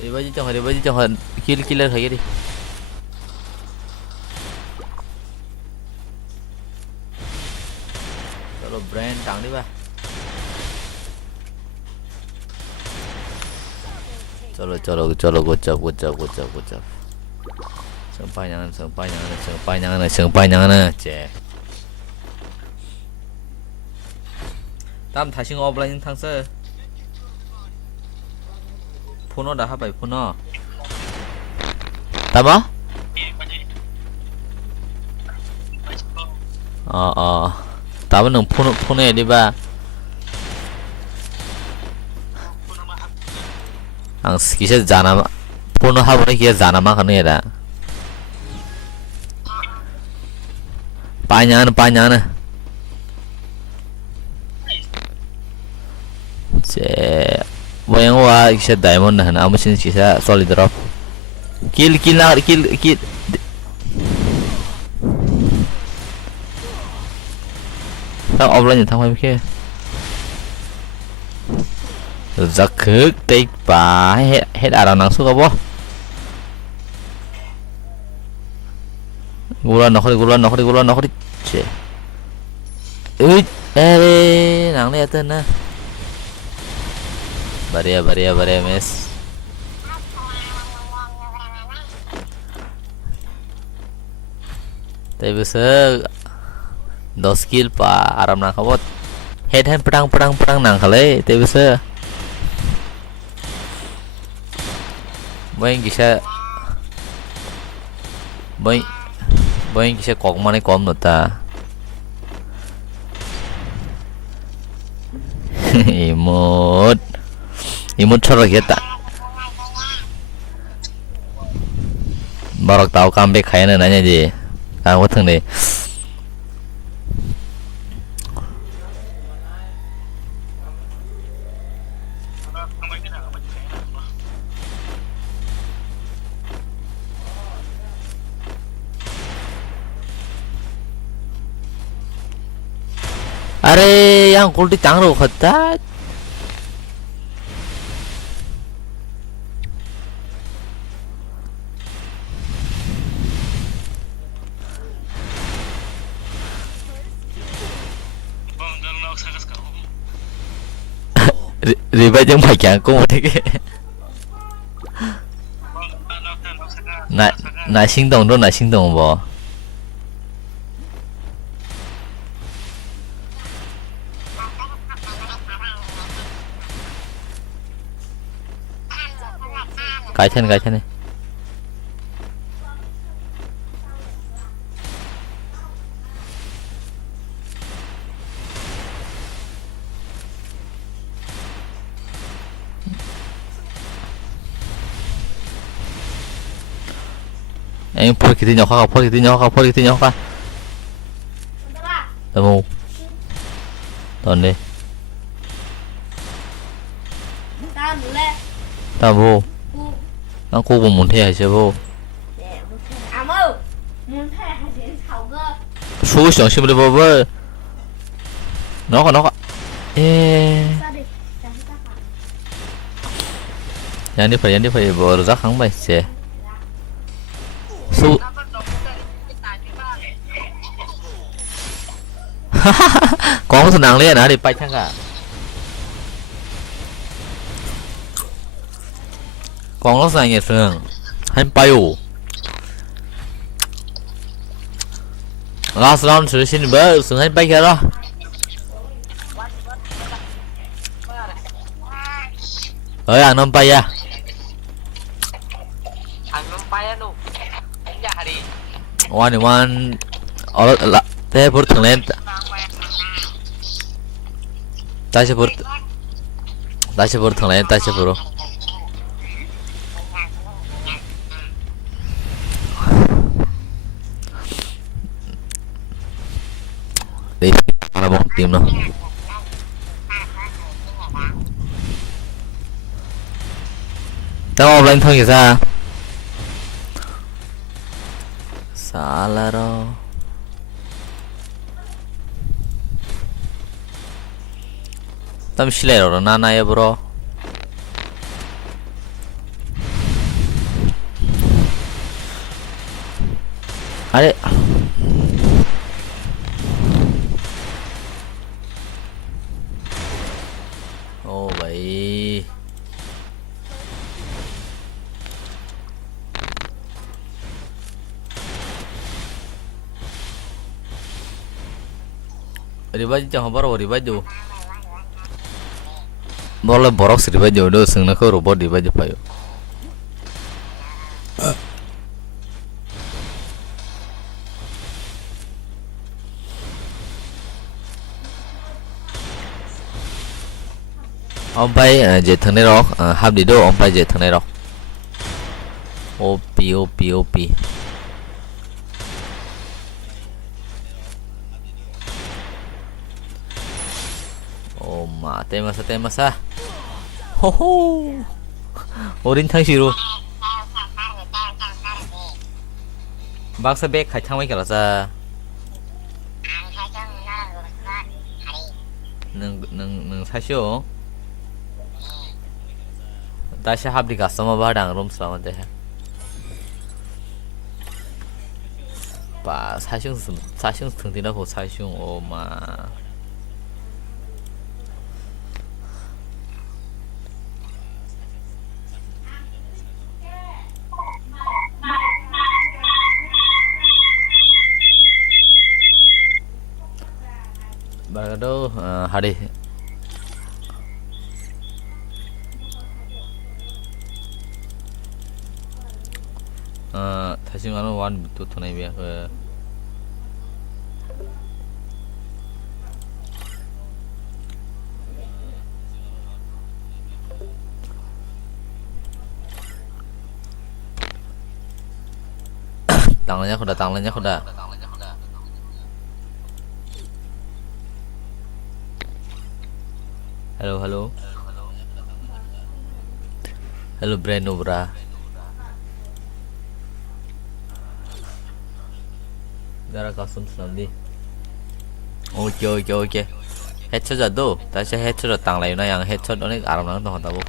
ribaji jangan killer kayak gini brand tặng đi ba chalo good job sampai jangan 제 다음 다시 offline 탕스 phun nó đã hấp bảy phun nó tao bó tao vẫn đừng phun này đi ba ang kisah jana phun nó hấp này kia jana mà cái này đã panjang Bayang wa kisah diamond nah, amu sini kisah solid drop. Kill. Tao offline như thằng mày kia. Giặc khước tích bà hết à năng suka bo. Gulan nó đi. Che. Nang lihat na. Baria mes. Tapi bisa 2 skill pa aram na kabot. Head hand perang nang kale tapi bisa. Boy kisah kok mana kom nota. Imut chorok kita. Barak tahu comeback kayaknya nanya je. Aku teng deh. Are yang kulti tangro khatat. Riba jeung bagian aku mau deh. Na 心动不？ 改天呢。破kita nyoka. Temu. Tonde. Tahu. Aku cũng muốn thế chứ vô. Số想是不是宝贝？nó có. Yang đi phải bỏ ra kháng bài xe. Số. Có sự năng lên hả đi bay chăng cả. Con nó sang nhiệt sương hay bay ủ last round xử xin bơ sương hay bay kia đó ăn nôm bay à one là thế bớt thằng lên ta sẽ bớt thằng lên ta sẽ bớt để para bom tim nó tao lên thôi ra salah đó tâm sile rồi nana ya bro अरे ओ भाई रिवाज jangan baru riwaju boleh borok seribu jodoh sengna ke robot di baju payo ông bay dễ thằng này đó hấp đi đâu ông bay dễ thằng này đó OP OP OP oh mà tem masa ho ho orin thang shiru bác sẽ biết khai thang mấy cái là sao nâng 사쇼 다시 합리 갔어마 바랑 롬 사람한테 봐 사슝 등디라고 사슝 오마 baru hari 다시 가는 완 또 돈에 비해 tangannya kuda halo Breno bra gara custom nanti oke headshot jatuh 다시 headshot tang lain yang headshot ini aram nang tong tahu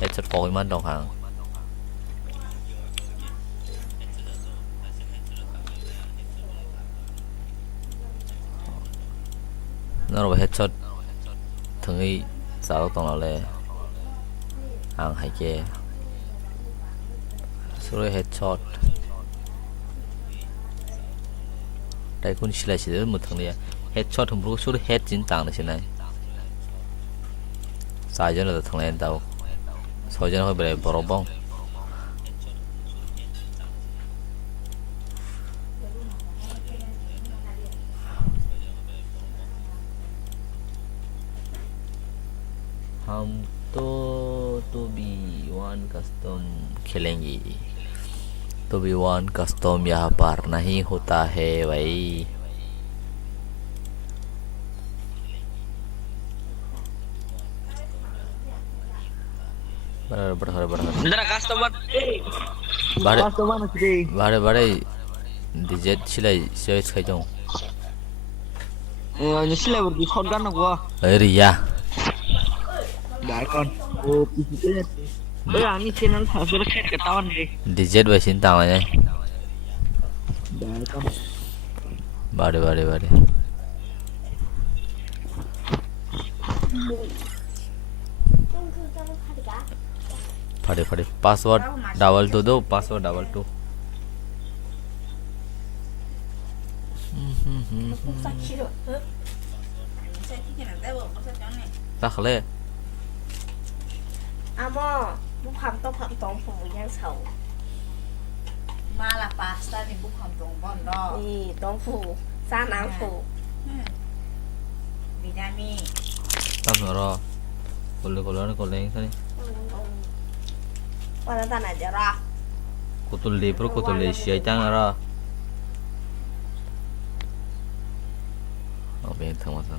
headshot pokoknya dong hang 나로 headshot 등의 싸로 떠나래 안 할게 서로 headshot đây con chỉ là một thằng này headshot không có số head chính tàng này này sai cho nó thằng này đâu sai cho nó hơi bị bỏ bông हम तो भी one custom खेलेंगे तो भी one custom यहाँ पर नहीं होता है भाई बड़े डिजेट सिलाई सेस खाइजों सिलाई बरकी शॉटगन नगवा अरे या đại con ô bây giờ như trên nó thở xuống nó khét cái tao này digit về xin tao này đại con बारे फाड़े पासवर्ड डबल टू दो password double two tắc lệ bút hầm tông phủ giang sầu mà là pasta thì bút hầm tông bòn đó thì tông phủ sa nám phủ vitamin tắc rồi còn lên thôi qua nó ta này cho ra cô tôi xia chăng rồi ở bên thằng mà sao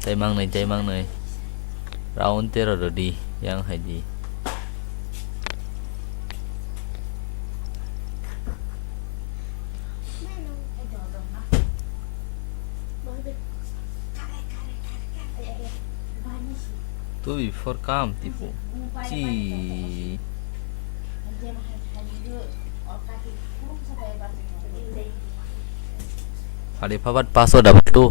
chạy mang này round tera rồi đi yang hay đi tôi before come tipo chi ada papat password dapat tuh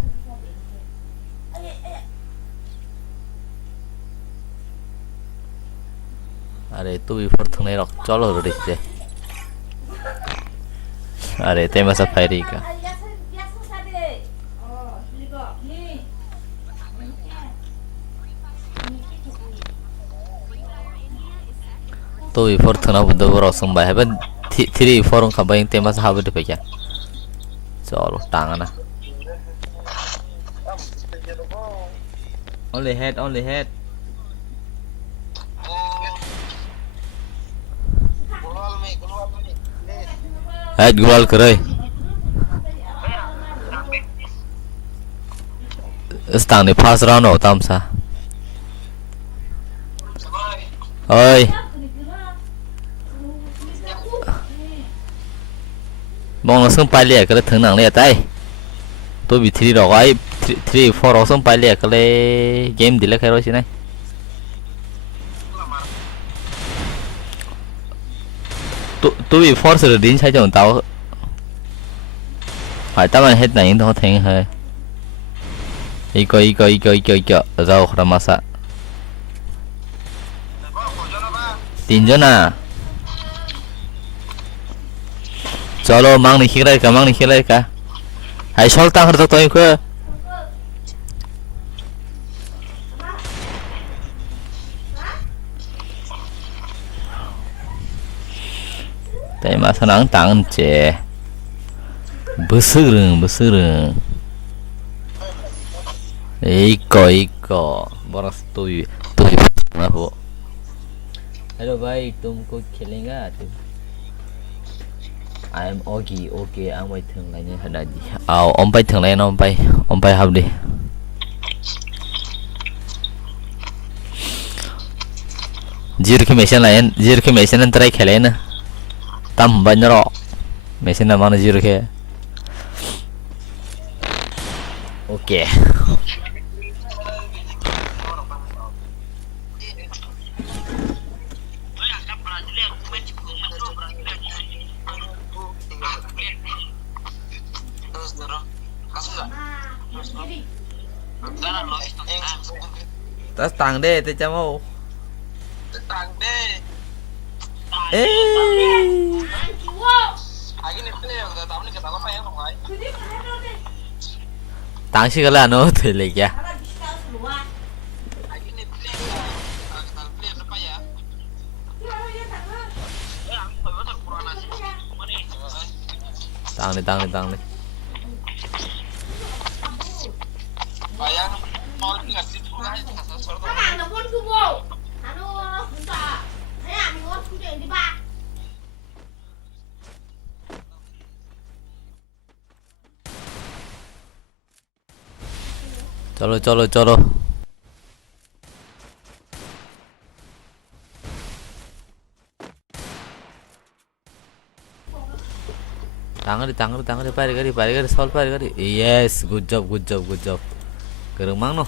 अरे तू भी फर्क नहीं रख चलो रे से अरे ते मसा फायरी का to before thana buddha borok sung bai haben 3 4 ka bai te mas habe de pekya chalo tang na only head head gol kare stang ni pass round ho tamsa oi mong nó xuống bay cái thằng nặng này tay tôi bị 3 rồi ấy 3 4 rồi xuống bay cái game đi lại cái rồi chứ này tôi bị force rồi đến sai chọn tao phải tao hết này nó thành hơi 이거 rồi 그럼 마사 tinjana chalo mang ni khilai ka hai sol tang har to ko tai ma sanang tang che busurung इको बरस तो ना हो hello भाई तुमको खेलेगा तुम I am okay आं बाय थंलायनो हदादि आओ om बाय थंलायनो om बाय हाबदि जिरखे मेशन तराय खेलेना तम बन्रो मेशन मानो जिरखे okay tas tang deh te chamo tang sih kalau anu tuh lagi ya tang nih चलो tangan di pari sol pari yes good job gereng mang no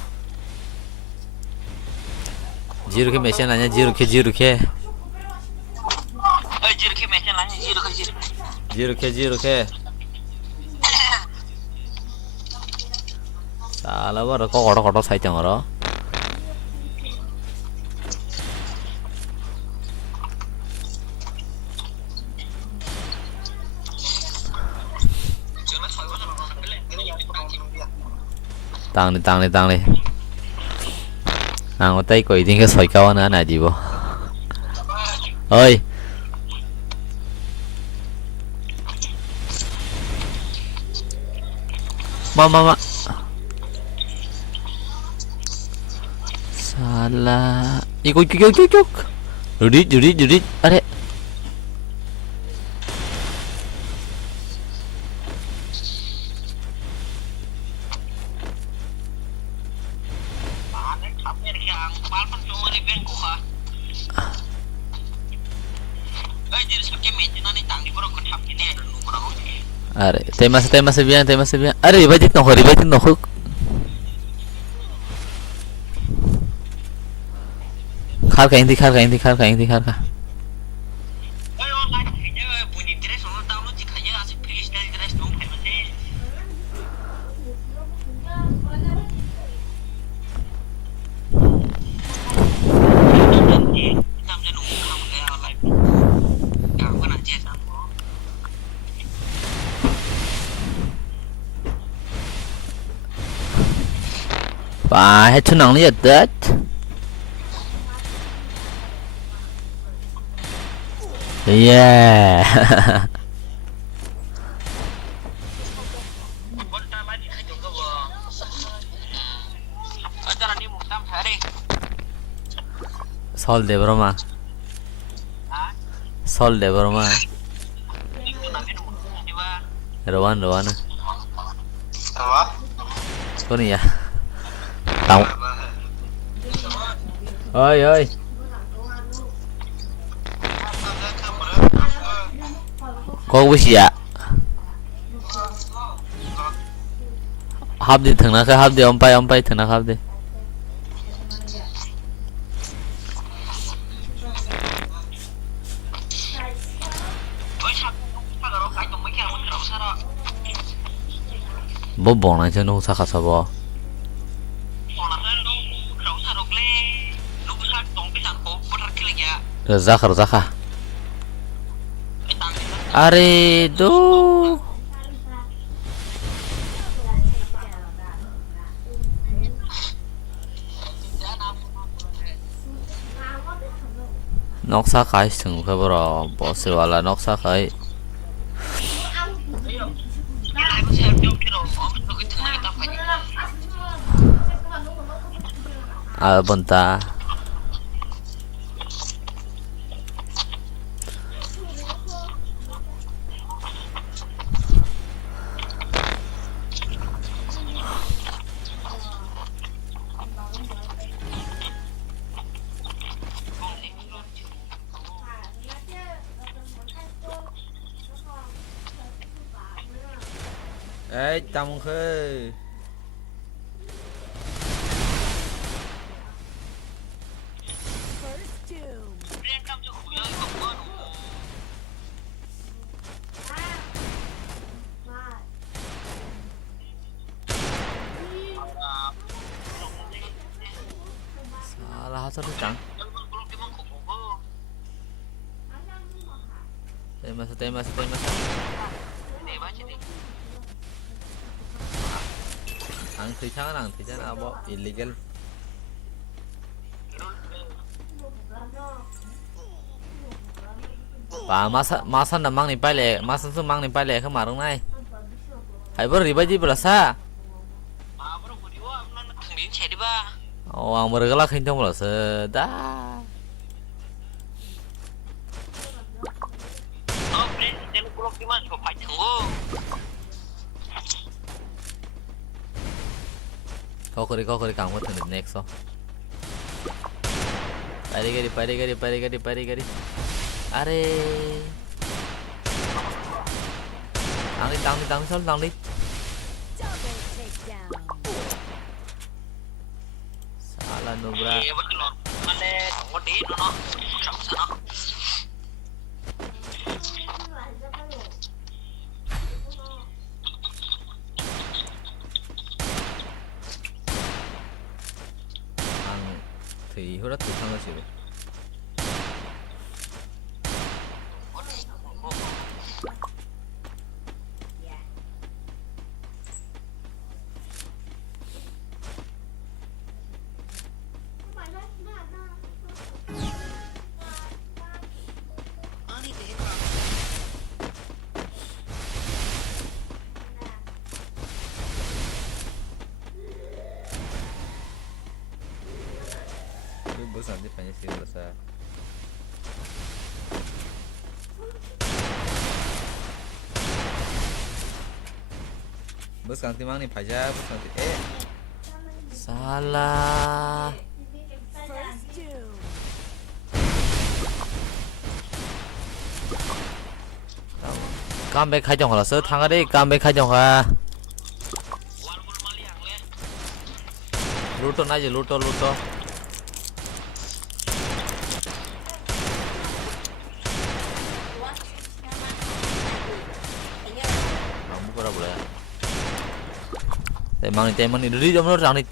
jiru ke mesin nanya jiru ke jiru ke salah baru kok kotor saya cengoro tang nih ang tay ko idin ka soi kawan na di bo oi mama salah ikut judit are अरे tema sebian अरे ribajit no khar ka hindi Wah, het nang lihat dat. 예. 설 내버려마. 설 내버려마. Rowan Rowan. Có này à? Tao. Ơi ơi. Có cái gì ạ? Hấp đi thằng nào cái hấp đi ông bay thằng nào hấp đi. 뭐 먹나 저 농사 가서 뭐. Razak. Aredo. Noksa kai sung khabara boss wala noksa kai. Bentar. Ê, chồng khơi. Salah hasil cang. Temas. Ang thijan abo illegal. Và masa namang ni pale, masa su mang ni pale ke marung nai. Hai ber riba ji berasa. Oh, ang bergala khintong berasa. Da. Kau kori kamu tuh next so. Pari gari. Are. Tang sol tang đi. Salah nubra. Thì hứa rất từ thăng ra xỉu. Bos nanti banyak sih rasa. Bos ganti mang nih paja, bos ganti. Salah. Comeback khai jong là sơ thắng ở đây, comeback khai jong à. Luto nãy giờ luto. Temang ni diri jom orang ni.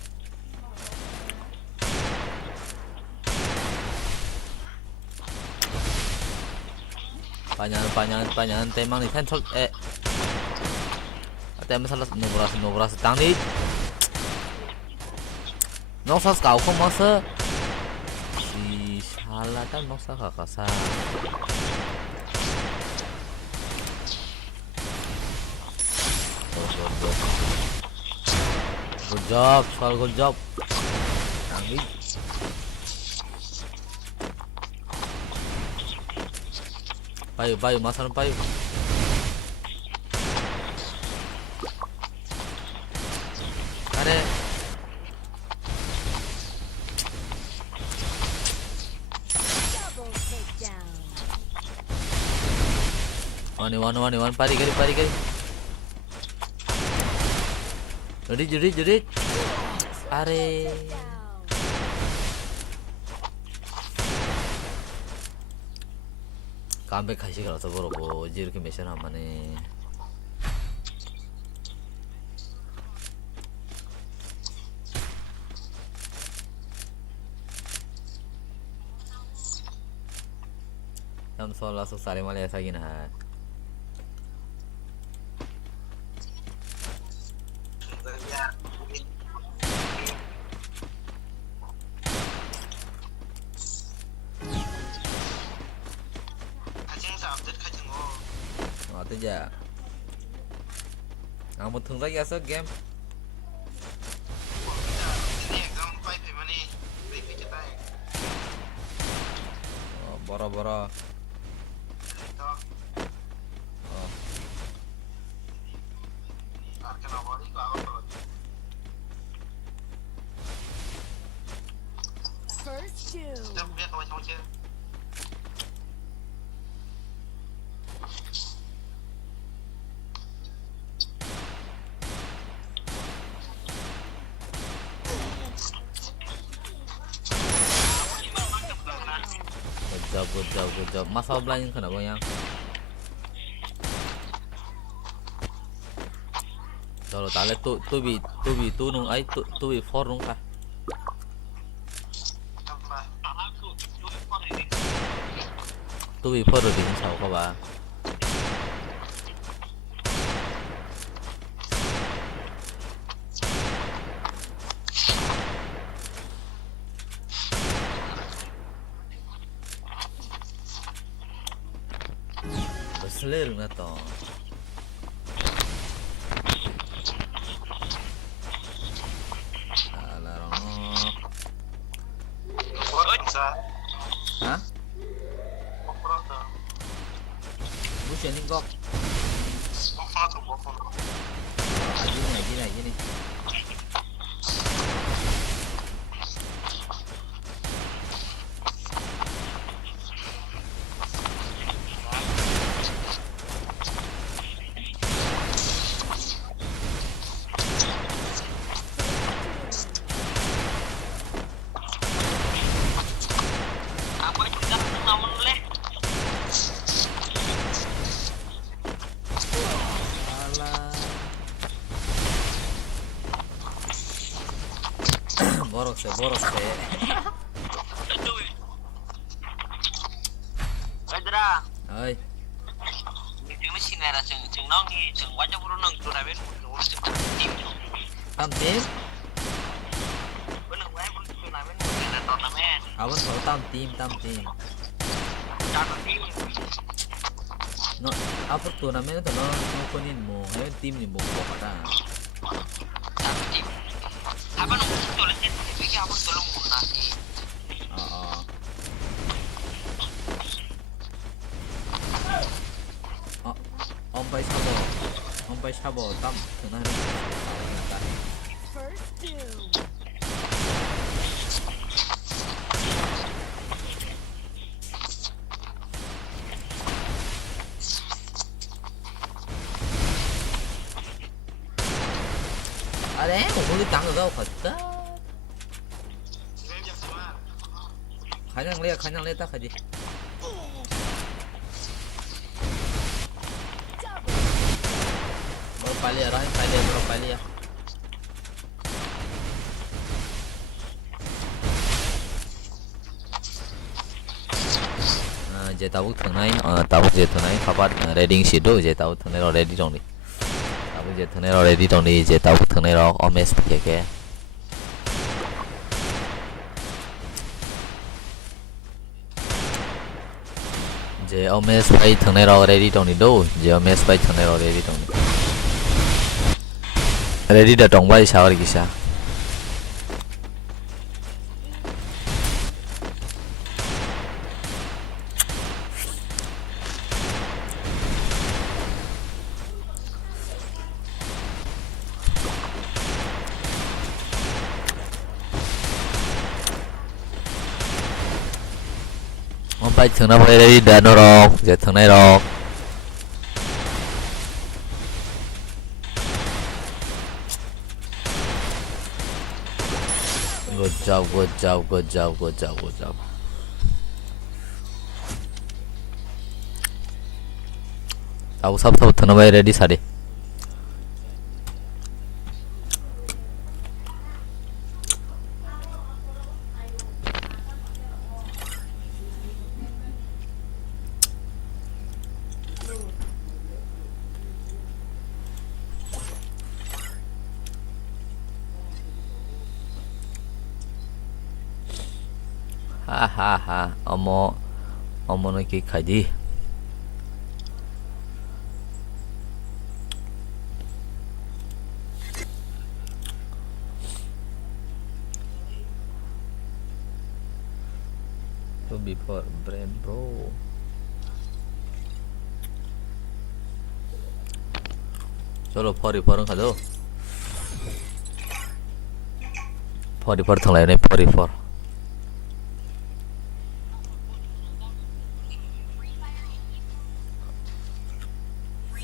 Panjangan temang ni kan sol temang salah nubras tang ni. Noksas kau kau masa si salah kan noksa kakasa. Good job, Chwal, good job. Angin. Payu, masalah payu. Are. Double takedown. One. Pari kari. Jurit. Are. Down. 깜백 가시가라서 그러고 이제 이렇게 메시나 만에 हम 1600 सारे वाले ऐसा की ना है 아뜨자 아무튼 사기였어 게임 버라 First doom. good job masalah belanja kenapa yang kalau tale tu bi tu nung ai tu bi for nung kah tu bi for di sao kah ba Selir na to. Alarong. Hah? Bukan ni kok. Gini. Borok se. Pedra. Ơi. Chừng nó xin này là chừng nó nghi chừng quá cho nó nâng tụi này bên một chừng Tam tim. bên nâng quá tụi này bên một là toàn là mẹ. Awan selalu tam tim. Chả có tim. No, apa turnamen itu no kunin mo, hay tim ni bongkok ada. Chả có tim. Apa nung tụi lên trên thì cái apa tụi lông mùn nasi. Om pai sabo tam kena. First doom. Ada một cái tăng được đâu thật đó. Khả năng lên ta phải đi. Baru pali ya, baru pali ya. Je tahu tengah kabar reading sido je tahu tengah lo ready dong ni. Tahu je tengah lo ready dong ni je tahu tengah lo omes pakai. Je omes pai tengah lo ready dong ni do, je omes pai tengah lo ready dong ni. ready dah dong bai sawar kisah. Bai thằng nào phải ready dah norok, giờ thằng này rok. Good job, good job, good job, good job, good job. Tahu सब thằng nào phải ready sari. Ha omo nó ki khai đi to before brain bro chalo 44 khá đâu 44 thằng này này 44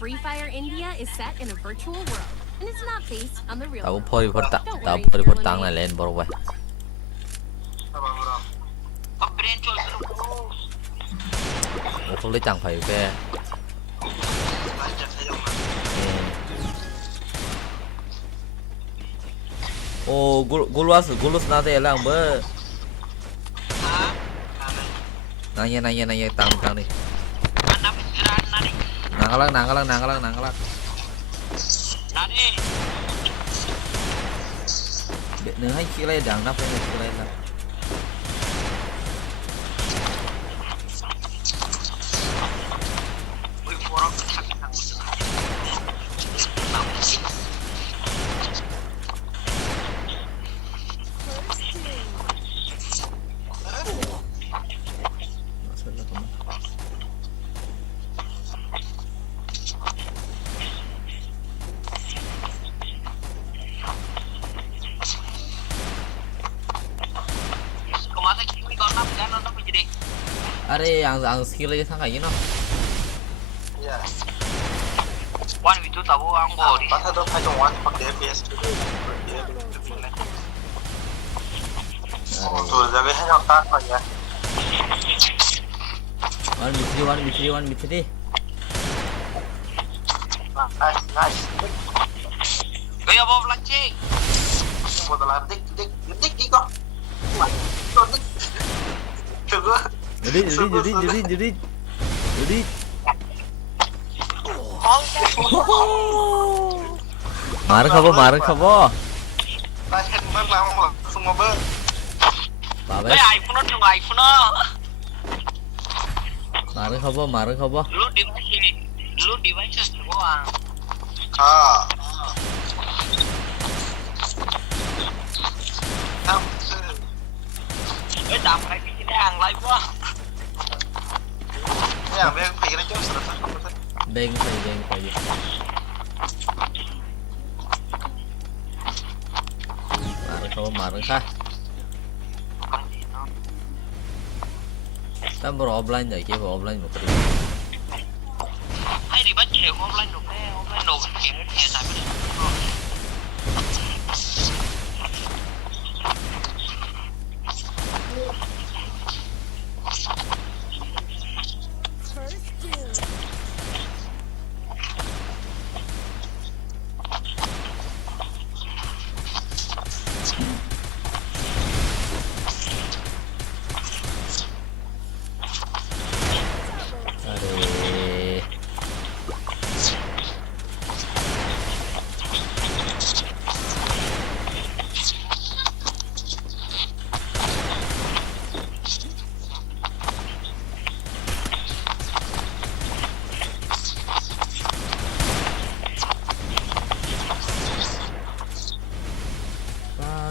Free Fire India is set in a virtual world, and it's not based on the real tahu world. 44 tak Don't tahu worry, 44 you're tang này eliminated. lên bro vậy không lấy chẳng phải cái oh gulwas nade lang ba nanya tang nih nanggalang nửa hay kia lên đằng nắp lên kia lên là Are yang skill aja sang kayak gini Iya. One itu tahu ang body. Pas ada pakai one pakai FPS dulu. Tuh, jadi hanya tak aja. one mitri Nice. Kaya bawa pelacing. Botol dik kok. Coba. jadi marah kabo Pasien langsung mobil. babes iPhone itu iPhone. marah kabo Lu device doang. Ah. Damai kita yang live wah. Ya, biar pikirnya jauh selesai. beng saya marah kah ta bro offline rồi kia offline một cái Hay đi bắt chèo online được đấy, online đồ chèo tại bên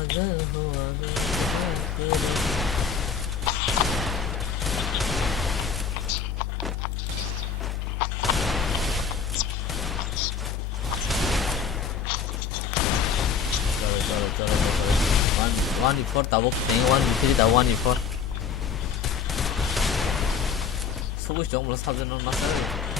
पागल हुआ मैं चलो 1v4 tabok teng 1v3 ta 1v4 소구 정으로 사전을 나서요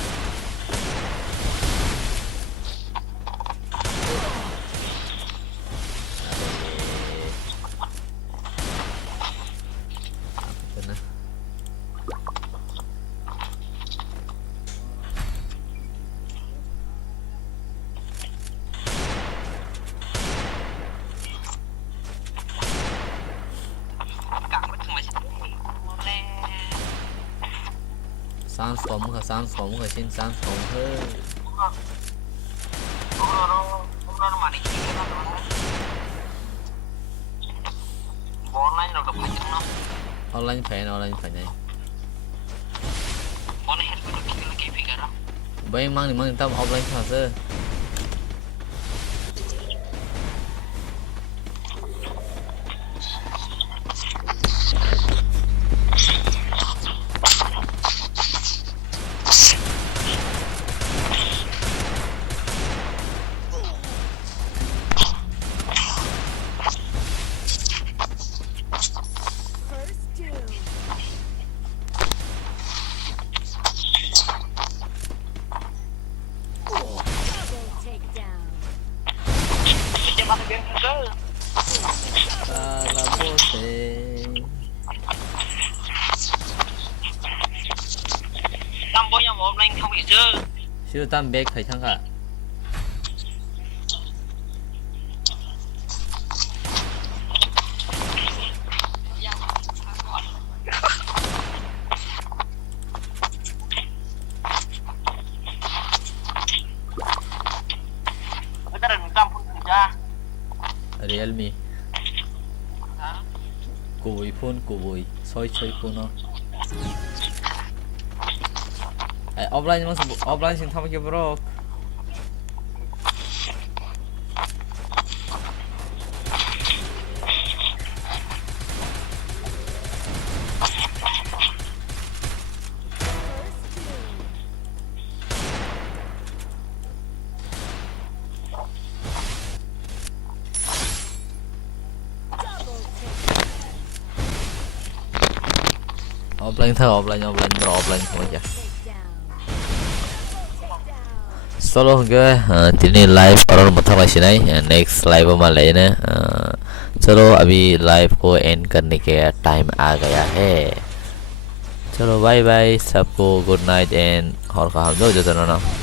sáng sớm rồi xin sáng sớm thôi hôm nay nó mà đi chơi nó online nó được phải chứ nó online phải này online hết phải được cái việc đó bây mang tâm offline thật sự siêu tam bek phải thắng cả Realme cùi phun cùi soi phun nó offline mas offline sing thama Kokborok offline thôi offline thôi aja solo hingga tini live orang bertemu sini next live में लेने चलो अभी live को end करने के time आ गया है चलो बाय बाय सबको good night and और कहा हम लोग जो